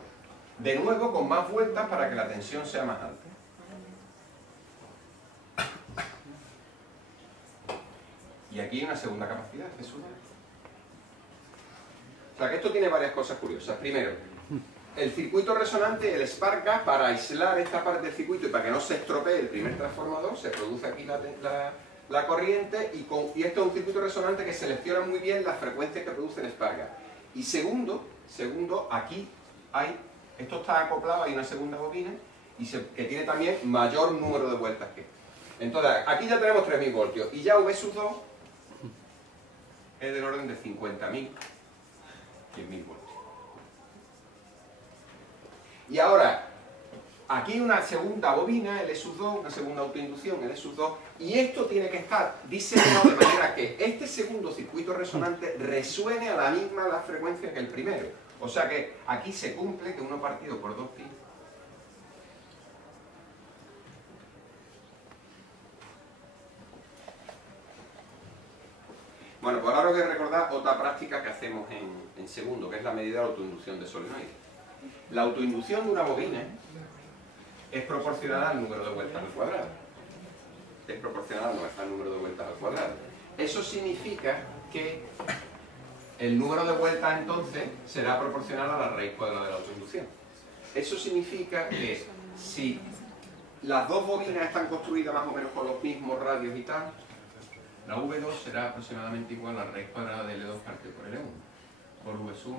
De nuevo, con más vueltas para que la tensión sea más alta. Y aquí hay una segunda capacidad, Fs1. O sea, que esto tiene varias cosas curiosas. Primero, el circuito resonante, el spark gap, para aislar esta parte del circuito y para que no se estropee el primer transformador, se produce aquí la corriente y esto es un circuito resonante que selecciona muy bien las frecuencias que produce el spark gap. Y segundo, aquí esto está acoplado, hay una segunda bobina que tiene también mayor número de vueltas que esta. Entonces, aquí ya tenemos 3.000 voltios y ya V2 es del orden de 50.000, 100.000 voltios. Y ahora, aquí una segunda bobina, el S2, una segunda autoinducción, el S2, y esto tiene que estar diseñado de manera que este segundo circuito resonante resuene a la misma frecuencia que el primero. O sea que aquí se cumple que 1 partido por 2pi Bueno, pues ahora os voy a recordar otra práctica que hacemos en segundo, que es la medida de autoinducción de solenoide. La autoinducción de una bobina es proporcional al número de vueltas al cuadrado. Es proporcional al número de vueltas al cuadrado. Eso significa que el número de vueltas entonces será proporcional a la raíz cuadrada de la autoinducción. Eso significa que si las dos bobinas están construidas más o menos con los mismos radios y tal, la V2 será aproximadamente igual a la raíz cuadrada de L2 partido por L1, por V1.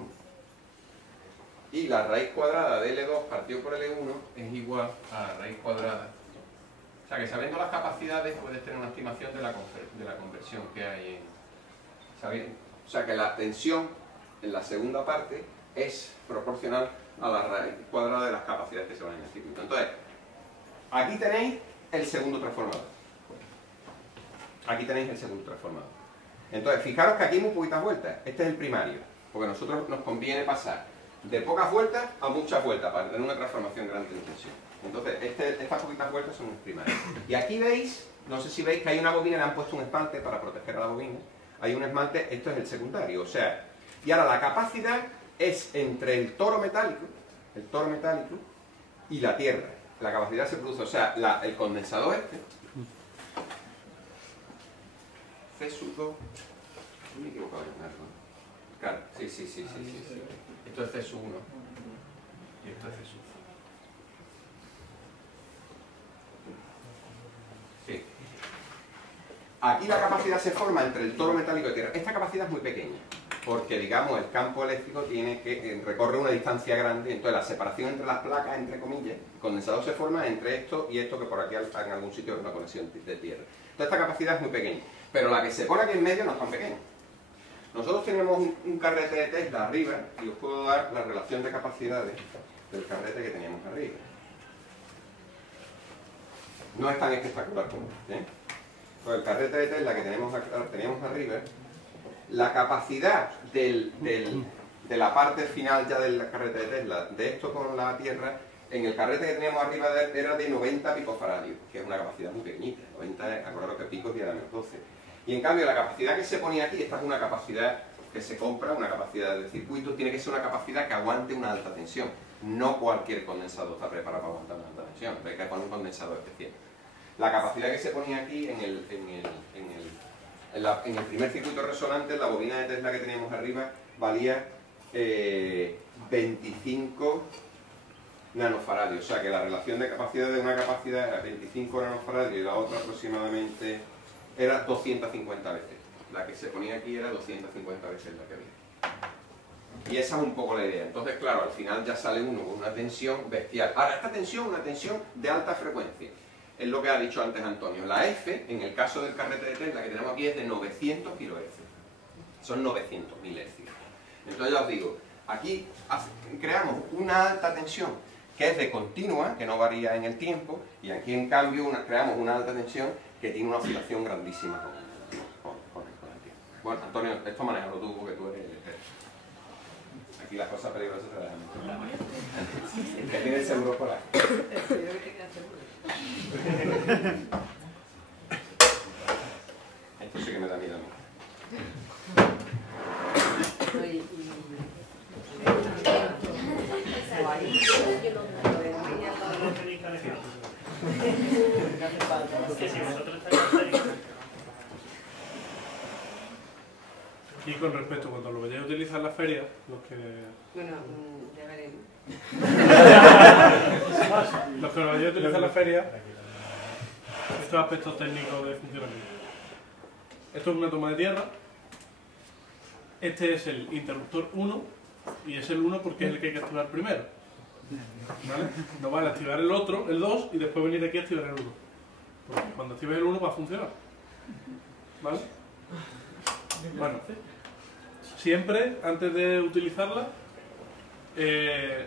Y la raíz cuadrada de L2 partido por L1 es igual a la raíz cuadrada. O sea que sabiendo las capacidades puedes tener una estimación de la conversión que hay o sea que la tensión en la segunda parte es proporcional a la raíz cuadrada de las capacidades que se van en el circuito. Entonces, aquí tenéis el segundo transformador. Aquí tenéis el segundo transformador. Entonces, fijaros que aquí hay muy poquitas vueltas. Este es el primario, porque a nosotros nos conviene pasar de pocas vueltas a muchas vueltas para tener una transformación grande de tensión. Entonces, estas poquitas vueltas son primarias. Y aquí veis, no sé si veis que hay una bobina, le han puesto un esmalte para proteger a la bobina. Hay un esmalte, esto es el secundario, o sea, y ahora la capacidad es entre el toro metálico y la tierra. La capacidad se produce, o sea, el condensador este, C sub 2, no me he equivocado en algo. Claro, sí. Esto es C sub 1 y esto es C sub 2. Sí. Aquí la capacidad se forma entre el toro metálico y tierra. Esta capacidad es muy pequeña, porque digamos el campo eléctrico tiene que recorre una distancia grande, entonces la separación entre las placas, entre comillas, el condensador se forma entre esto y esto, que por aquí en algún sitio es una conexión de tierra. Entonces esta capacidad es muy pequeña, pero la que se pone aquí en medio no es tan pequeña. Nosotros tenemos un carrete de Tesla arriba y os puedo dar la relación de capacidades del carrete que teníamos arriba. No es tan espectacular como este, ¿eh? Pues el carrete de Tesla que teníamos arriba, la capacidad de la parte final ya del carrete de Tesla, de esto con la Tierra, en el carrete que teníamos arriba era de 90 picofaradios, que es una capacidad muy pequeñita. 90, acordaros que picos y era menos 12. Y en cambio la capacidad que se ponía aquí, esta es una capacidad que se compra, una capacidad de circuito, tiene que ser una capacidad que aguante una alta tensión. No cualquier condensador está preparado para aguantar una alta tensión, hay que poner un condensador especial. La capacidad que se ponía aquí en el primer circuito resonante, la bobina de Tesla que teníamos arriba, valía 25 nanofaradios. O sea que la relación de capacidad de una capacidad era 25 nanofaradios y la otra aproximadamente era 250 veces. La que se ponía aquí era 250 veces la que había. Y esa es un poco la idea. Entonces, claro, al final ya sale uno con una tensión bestial. Ahora, esta tensión, una tensión de alta frecuencia. Es lo que ha dicho antes Antonio. La F, en el caso del carrete de Tesla que tenemos aquí, es de 900 kHz. Son 900.000 Hz. Entonces ya os digo, aquí creamos una alta tensión que es de continua, que no varía en el tiempo, y aquí en cambio creamos una alta tensión que tiene una oscilación grandísima con el tiempo. Bueno, Antonio, esto manéjalo tú porque tú eres el experto. Aquí las cosas peligrosas se las dan. Que tiene el seguro por ahí. Esto sí que me da miedo a mí. Y con respecto, cuando lo vayáis a utilizar en la feria, los que... Bueno, ya veremos. Los que lo vayáis a utilizar en la feria, estos aspectos técnicos de funcionamiento. Esto es una toma de tierra. Este es el interruptor 1, y es el 1 porque es el que hay que activar primero. ¿Vale? No vale activar el otro, el 2, y después venir aquí a activar el 1. Porque cuando actives el 1 va a funcionar. ¿Vale? Bueno, siempre antes de utilizarla,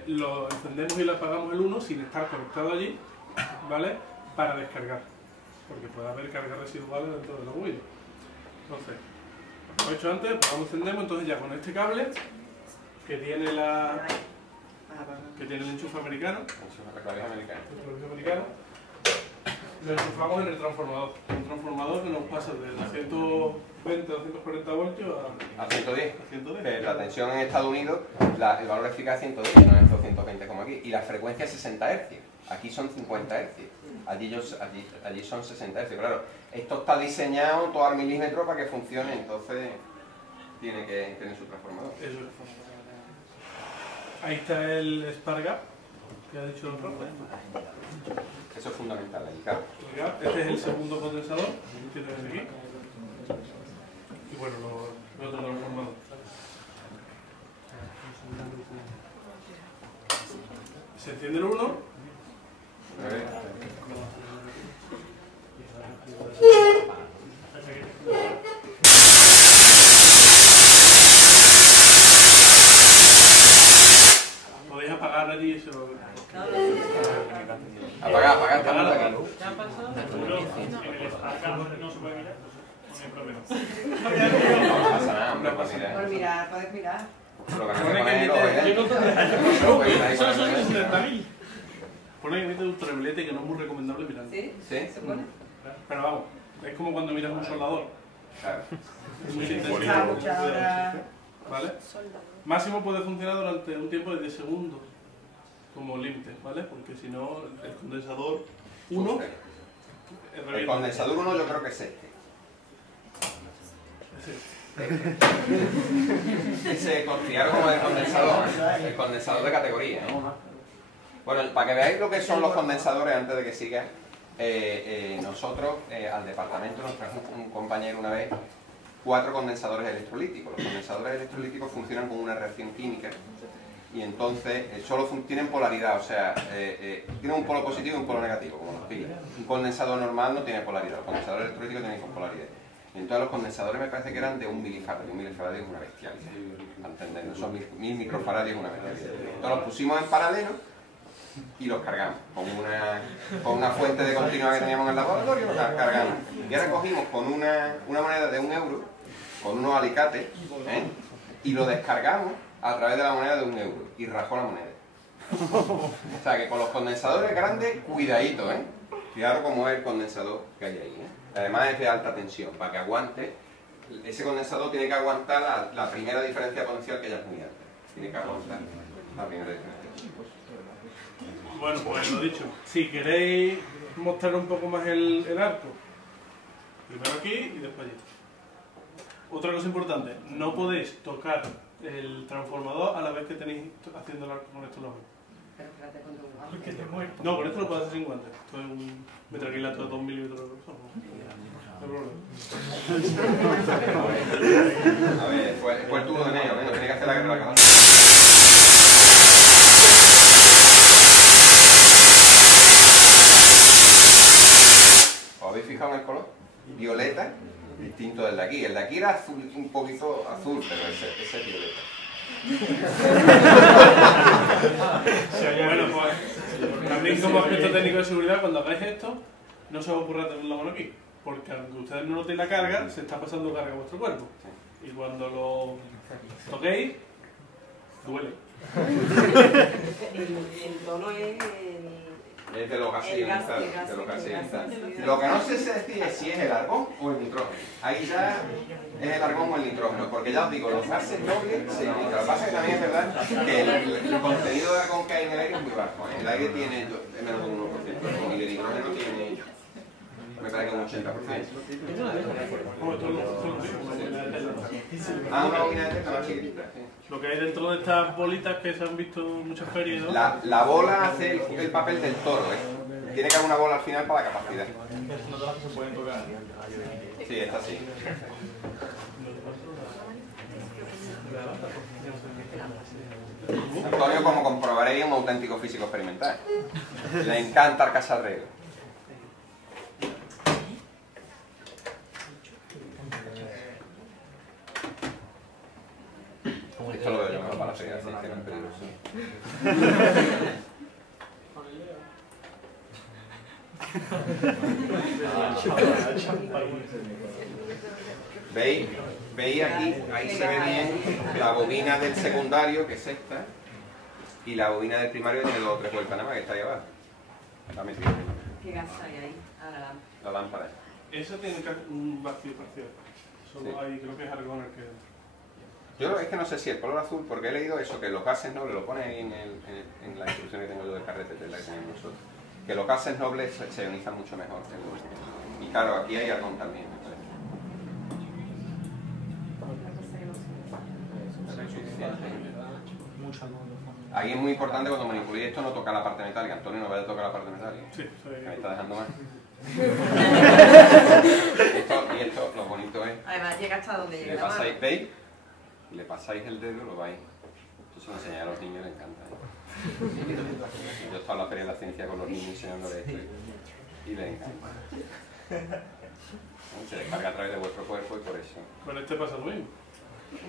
lo encendemos y le apagamos el 1 sin estar conectado allí, ¿vale? Para descargar, porque puede haber cargas residuales dentro de los ruidos. Entonces, como he hecho antes, apagamos, encendemos, entonces ya con este cable que tiene el enchufe americano, lo enchufamos en el transformador. Un transformador que nos pasa de 220 a 240 voltios a 110. A 110. La tensión en Estados Unidos, el valor eficaz es 110, no es 220 como aquí. Y la frecuencia es 60 Hz. Aquí son 50 Hz. Allí son 60 Hz. Claro, esto está diseñado todo al milímetro para que funcione, entonces tiene que tener su transformador. Eso es. Ahí está el spark gap que ha dicho el profe. Eso es fundamental, ahí, claro. Este es el segundo condensador que tenéis aquí. Y bueno, los otros transformadores. Se enciende el 1. Podéis apagar allí y se lo... Apaga, estamos aquí. En el Spark no se puede mirar, no hay problema. No pasa nada, hombre, pues mira. Por mirar, puedes mirar. Lo que no se pone es los oídos. Eso son 70.000. Pone que emite ultravioleta y que no es muy recomendable mirarlo. ¿Sí? ¿Sí? ¿Se pone? Pero vamos, es como cuando miras un soldador. Claro. Es muy intenso. Está muchas horas. ¿Vale? Máximo puede funcionar durante un tiempo de 10 segundos como límite, ¿vale? Porque si no, el condensador 1 El condensador 1 yo creo que es este. Ese fijaros como el condensador de categoría, ¿no? Bueno, para que veáis lo que son los condensadores antes de que siga, nosotros al departamento nos trajo un compañero una vez 4 condensadores electrolíticos. Los condensadores electrolíticos funcionan con una reacción química y entonces solo tienen polaridad, o sea, tienen un polo positivo y un polo negativo, como los pilas. Un condensador normal no tiene polaridad, los condensadores electrolíticos tienen con polaridad. Entonces los condensadores me parece que eran de 1 milifaradio. 1 milifaradio es una bestialidad, para entenderlo, son 1000 microfaradios es una bestialidad. Entonces los pusimos en paralelo y los cargamos con una fuente de continuidad que teníamos en el laboratorio, los cargamos. Y ahora cogimos con una moneda de 1 euro, con unos alicates, y lo descargamos a través de la moneda de 1 euro y rajó la moneda. O sea que con los condensadores grandes, cuidadito, fijaros cómo es el condensador que hay ahí, Además es de alta tensión, para que aguante. Ese condensador tiene que aguantar la primera diferencia potencial, que ya es muy alta. Tiene que aguantar la primera diferencia. Bueno, pues lo dicho, si queréis mostrar un poco más el arco, primero aquí y después allí. Otra cosa importante, no podéis tocar el transformador a la vez que tenéis haciendo el arco con estos lógicos. Pero espérate cuando lo hagas. Porque te muerto. No, con esto lo puedes hacer sin guantes. Esto es un metraquilato de 2 milímetros de grosor. No hay problema. A ver, fue el tubo de negro, no tiene que hacer la guerra. ¿Os habéis fijado en el color? Violeta, distinto del de aquí. El de aquí era azul, un poquito azul, pero ese es violeta. Bueno, pues también como aspecto técnico de seguridad, cuando hagáis esto, no se os ocurra tener la mano aquí, porque aunque ustedes no noten la carga, se está pasando carga a vuestro cuerpo. Y cuando lo toquéis, duele. El tono es Es de los gases ionizados. el gas. Lo que no sé decir es si es el argón o el nitrógeno. Ahí ya es el argón o el nitrógeno, porque ya os digo, los gases nobles se ionizan. Lo que pasa es que también es verdad que el contenido de argón que hay en el aire es muy bajo. El aire tiene menos de un 1% y el nitrógeno tiene, me parece que un 80%. Una bobina de teta más chiquitita. Lo que hay dentro de estas bolitas que se han visto en muchas ferias, ¿no? La bola hace el papel del toro, Tiene que haber una bola al final para la capacidad. No todas que se pueden tocar. Sí, esta sí. Antonio, como comprobaréis, es un auténtico físico experimental. Le encanta el cacharreo. Esto lo veo yo mejor para la feria, así que no es peligroso. ¿Veis aquí? Ahí se ve bien la bobina del secundario, que es esta, y la bobina del primario tiene 2 o 3 vueltas nada más, que está ahí abajo. Está metido. ¿Qué gas hay ahí? Ah, la lámpara. La lámpara. Esa tiene un vacío parcial. Solo Sí. hay, creo que es argón el que... Yo es que no sé si el color azul, porque he leído eso, que los gases nobles, lo pone ahí en la instrucción que tengo yo del carrete, de la que tenemos nosotros, que los gases nobles se ionizan mucho mejor que los. Y claro, aquí hay argón también, me parece. Aquí es muy importante cuando manipuléis esto no tocar la parte metálica. Antonio, no vaya a tocar la parte metálica. Sí, soy... Que me está dejando mal. Y esto, lo bonito es, Además llega hasta donde si llega le la mano. pasáis, ¿veis? Si le pasáis el dedo, lo vais. Esto se lo enseñáis a los niños, les encanta. Yo he estado en la Feria de la Ciencia con los niños enseñándoles esto y les encanta. Se descarga a través de vuestro cuerpo y por eso. Con este pasa lo mismo.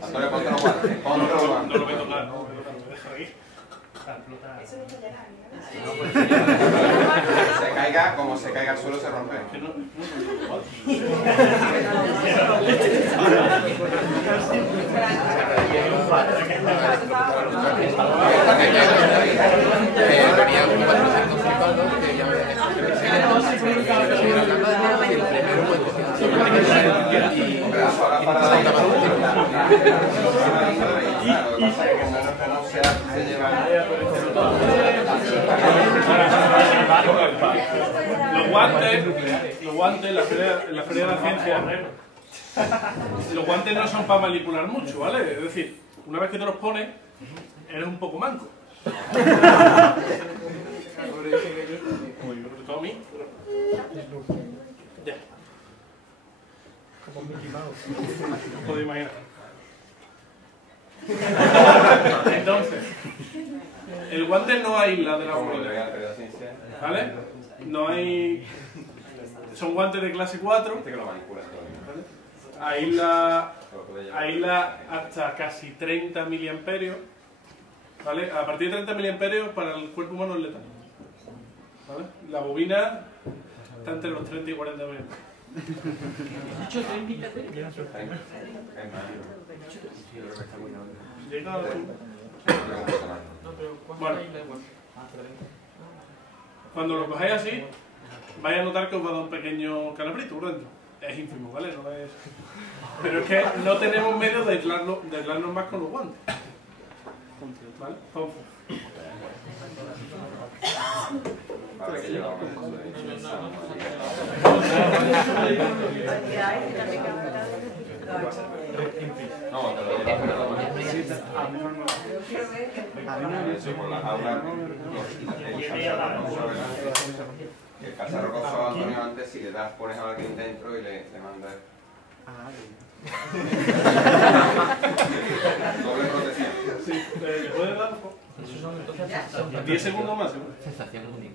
Antonio, ponte los guantes, ponte los No guantes. lo voy a tocar, no lo voy a tocar, me deja ahí. Se caiga, como se caiga al suelo se rompe. Que no, Venía un 450 Los guantes en la feria de la ciencia, los guantes no son para manipular mucho, ¿vale? Es decir, una vez que te los pones, eres un poco manco. Tommy. Ya. Como Mickey Mouse. No puedo imaginar. Entonces, el guante no aísla de la bobina, ¿vale? No hay... Son guantes de clase 4. ¿Vale? Aísla hasta casi 30 miliamperios. ¿Vale? A partir de 30 miliamperios para el cuerpo humano es letal. ¿Vale? La bobina está entre los 30 y 40 miliamperios. ¿Dicho 30 miliamperios? Llega a... No, pero ¿cuánto Bueno. hay de guante? Cuando lo cojáis así, vais a notar que os va a dar un pequeño calabrito por dentro. Es ínfimo, ¿vale? No es... Pero es que no tenemos medios de aislarnos más con los guantes. ¿Vale? Entonces. Vale, que llevamos no, te lo digo, eso con las aulas, el cacharro rosa Antonio antes, si le das, pones a alguien dentro y le mandas doble protección. Sí, ¿le puedes dar? Esos son entonces 10 segundos más. Sensación única.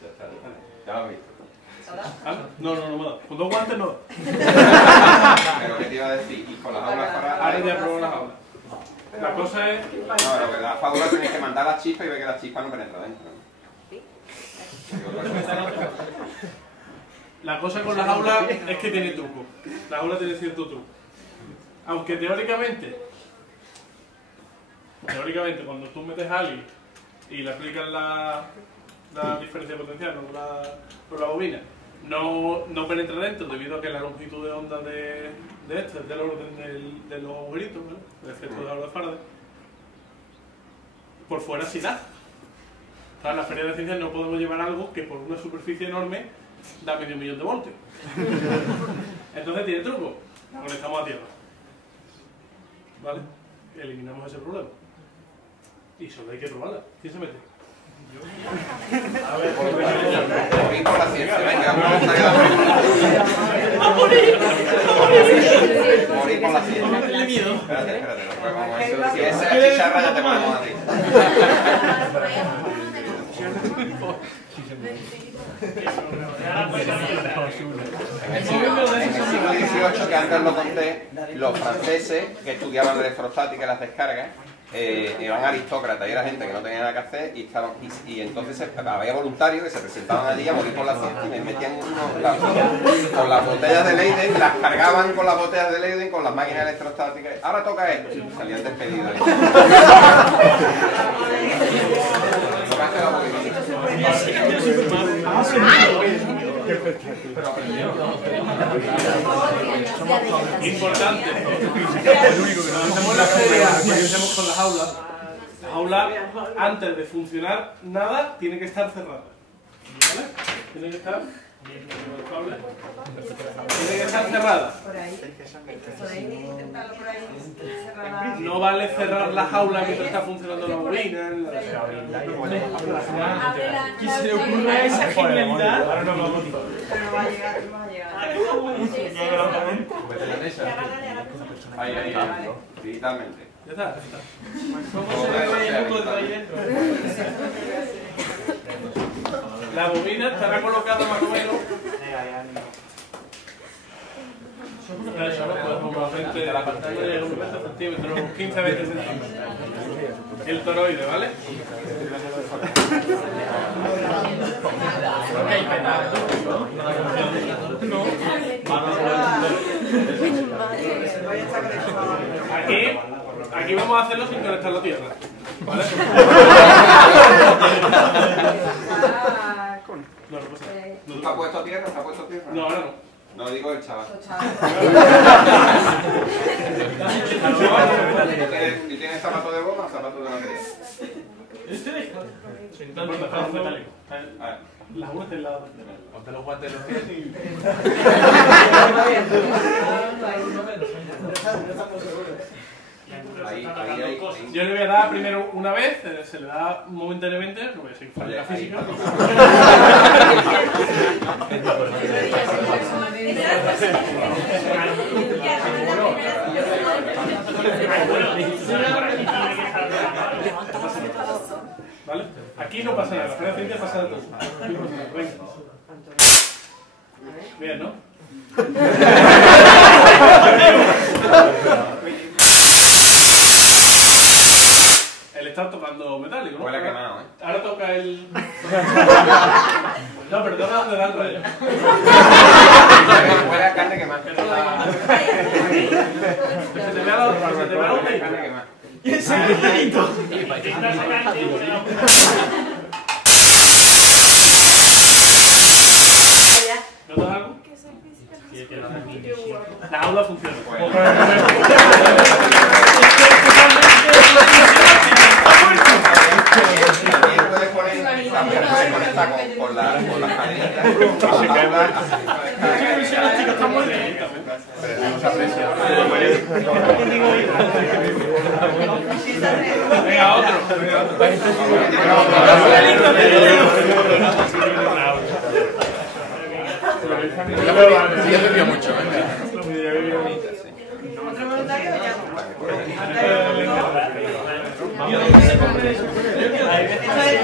Ya está, ya lo has visto. ¿Ah? No, me da. Con 2 guantes no. Pero ¿qué te iba a decir? Y con las aulas para... Ahora ya probó las aulas. La cosa es... No, lo que da fábula tienes que mandar las chispas y ver que la chispa no penetra dentro. La cosa con las aulas es que tiene truco. La aula tiene cierto truco. Aunque teóricamente cuando tú metes a alguien y le aplicas la diferencia potencial por la bobina, no penetra dentro debido a que la longitud de onda de este es del orden de los agujeritos, ¿vale? El efecto de la ola de Faraday. Por fuera sí da. O sea, en la feria de ciencias no podemos llevar algo que por una superficie enorme da medio millón de voltios. Entonces tiene truco. La conectamos a tierra. ¿Vale? Eliminamos ese problema. Y solo hay que probarla. ¿Quién se mete? Morir por la ciencia, venga, vamos a quedar morir por la ciencia. Espérate, vamos a eso. Si esa chicharra ya te ponemos a ti. En el siglo XVIII, que antes lo conté, los franceses que estudiaban la electrostática y las descargas eran aristócratas y era gente que no tenía nada que hacer y entonces había voluntarios que se presentaban allí a morir por la ciencia y me metían con las botellas de Leiden, las cargaban con las botellas de Leiden con las máquinas electrostáticas. Ahora toca esto y salían despedidos. Importante. Hacemos la feria que hacemos con las aulas. Las aulas, antes de funcionar, nada tiene que estar cerrada. ¿Vale? Tiene que estar cerrada. No vale cerrar la jaula mientras está funcionando la bobina. ¿Qué se le ocurre a esa genialidad? Pero no va a llegar, no va a llegar. Ahí, digitalmente. Ya está. ¿Cómo se ve el mundo de ahí dentro? La bobina estará colocada más o menos. Eso lo podemos mover frente de la pantalla de unos 20 centímetros, unos 15 a 20 centímetros. El toroide, ¿vale? Aquí vamos a hacerlo sin conectar la tierra, ¿vale? No, no pasa nada. ¿Está puesto a tierra? ¿Está puesto a No, ahora no. No digo el chaval. ¿Y tienes zapatos de goma o zapatos de material? No importa, está en metálico. La goma está al lado. Ponte los guantes de los pies y... Ahí. Yo le voy a dar primero una vez, se le da momentáneamente, no voy a seguir falla física. ¿Vale? Aquí no pasa nada, la primera ciencia pasa de todo. Venga. Bien, ¿no? Él está tocando metálico, ¿no? Huele a quemado, ¿eh? Ahora toca el... No, pero toca donde da el rayo. Huele a carne quemada. Que se te vea la otra, se te vea la otra. Carne quemada. ¿Notas algo? La aula funciona. Puedes conectar con las cadenitas. No se aprecia. Venga, otro. Sí, ya te vio mucho, ¿Otro voluntario o ya?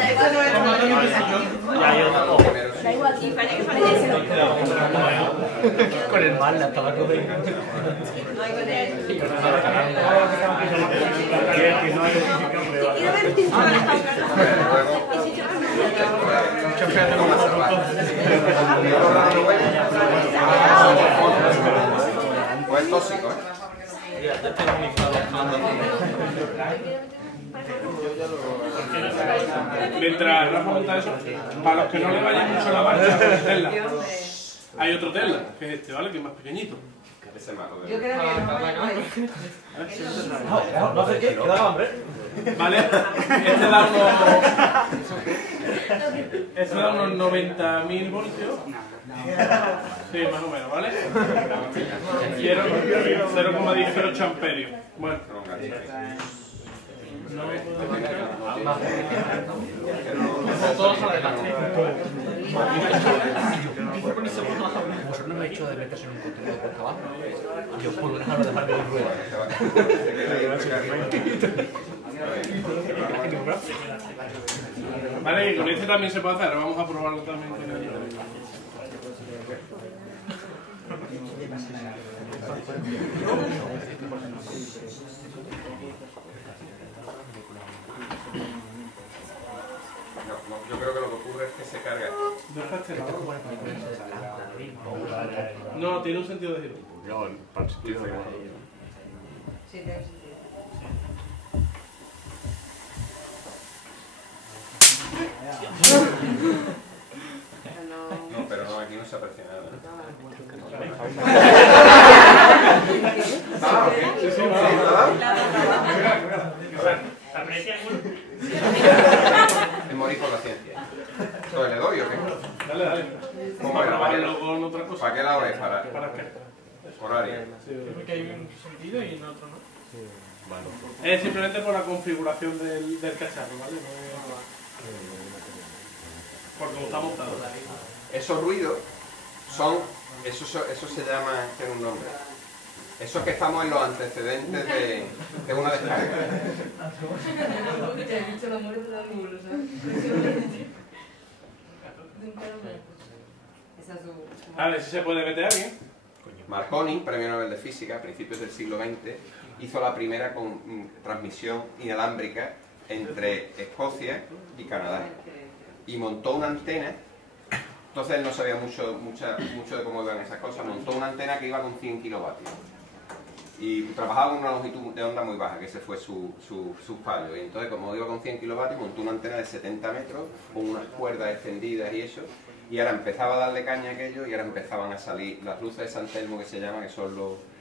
Esto no es Da igual, y falla que fallece. Con el mal la estaba comiendo. no hay con él. Pues es tóxico, ¿eh? Mientras Rafa monta eso, para los que no le vayan mucho la marcha, Tesla. Hay otro Tesla, que es este, ¿vale? Que es más pequeñito. Ese malo. Yo creo que no. No sé qué, queda hambre. ¿Vale? Este da unos 90.000 voltios. Sí, más o menos, ¿vale? Quiero 0,18 amperios. Bueno. Todos adelante. Vosotros no me he hecho de meterse en un contenido por abajo. Yo por lo menos dejar de rueda. Vale, y con este también se puede hacer. Vamos a probarlo también con el... Yo creo que lo que ocurre es que se carga. No, tiene un sentido de giro. No, para el sentido de... Sí, tiene sentido. No, pero no, aquí no se aprecia nada. Sí, sí, ¿Se aprecia alguno? Es morir por la ciencia. Entonces, ¿le doy o qué? Dale, dale. ¿Cómo era? ¿Para Probarlo con otra cosa. ¿Para qué lado es? ¿Para qué? horario? Porque hay un sentido y en otro no. Es simplemente por la configuración del cacharro, ¿vale? Por cómo está montado. Esos ruidos son... Eso se llama... Tiene un nombre. Eso es que estamos en los antecedentes de una descarga. A ver si se puede meter alguien. Marconi, premio Nobel de Física, a principios del siglo XX, hizo la primera transmisión inalámbrica entre Escocia y Canadá. Y montó una antena, entonces él no sabía mucho de cómo iban esas cosas, montó una antena que iba con 100 kilovatios. Y trabajaba con una longitud de onda muy baja, que ese fue su fallo. Y entonces, como iba con 100 kilovatios, montó una antena de 70 metros, con unas cuerdas extendidas y eso, Y ahora empezaba a darle caña a aquello y ahora empezaban a salir las luces de San Telmo, que se llaman, que son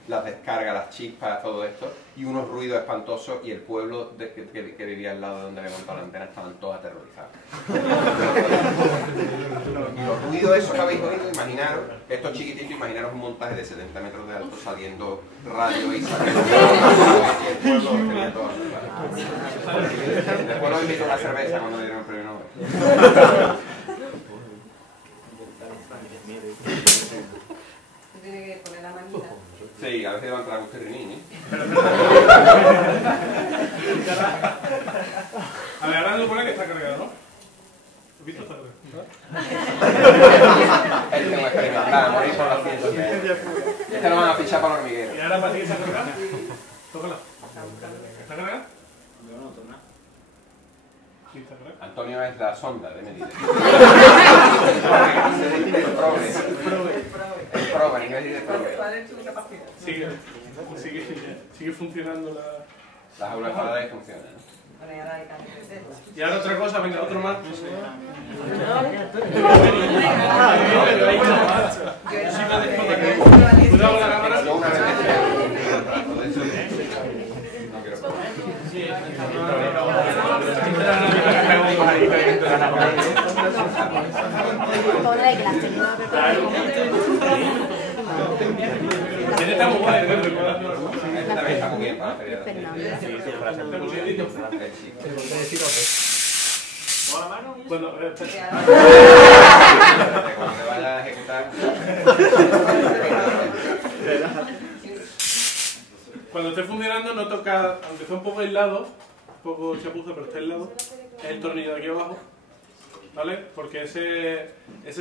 las descargas, las chispas, todo esto, y unos ruidos espantosos, y el pueblo que vivía al lado de donde había montado la antena estaban todos aterrorizados. Y los ruidos esos que habéis oído, imaginaros, estos chiquititos, imaginaros un montaje de 70 metros de alto saliendo rayos y saliendo y el pueblo tenía todo asustado. Después los invito a una cerveza cuando le dieron el premio Nobel. Tiene que poner la manita. Sí, a veces van a entrar a buscar Renín, ¿eh? A ver, ahora lo pone que está cargado, ¿no? ¿Has visto? Está cargado. Este es un experimento. Nada, morir por los cientos. Este lo van a fichar para el hormiguero. ¿Y ahora para ti está cargado? Tócala. ¿Está cargado? Sí, está cargado. Antonio es la sonda de medida. El probe, en inglés dice probe. ¿Cuál es tu capacidad? Sigue funcionando la... Las aulas de Faraday funcionan, ¿no? Bueno, y ahora hay cambio de tema. Y ahora otra cosa, venga, otro más. No sé. Cuidado con la cámara. Yo una vez me fui no quiero Pobre que las tengo. Este está muy guay, ¿no? Este también está muy bien para la feria. Bueno, Cuando me vaya a ejecutar... cuando esté funcionando no toca, aunque está un poco aislado, un poco chapuza, pero está aislado, es el tornillo de aquí abajo, ¿vale? Porque ese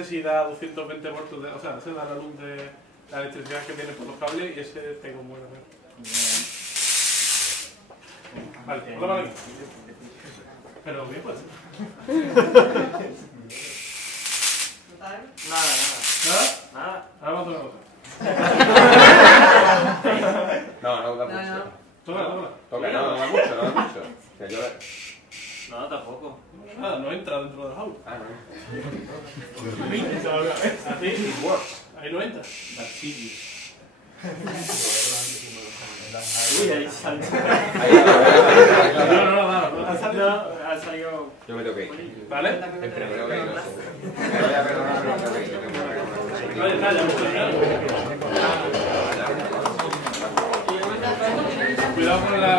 sí da 220 voltios, o sea, ese da la luz de la electricidad que tiene por los cables y ese tengo un buen error. Vale, ponlo para aquí. Pero bien, pues. ¿Total? ¿Nada? Ahora vamos a tocar otra. No da mucho. Toca. Toca, no da mucho. Que yo... No, tampoco. Nada, no entra dentro del jaula. Ah, no. Así, ahí no entra. Uy, ahí salió. No. Ha salido. Yo me tengo que ir. ¿Vale? Me tengo que ir. Me voy a perdonar, pero me tengo que ir. Vale, calla, Cuidado con la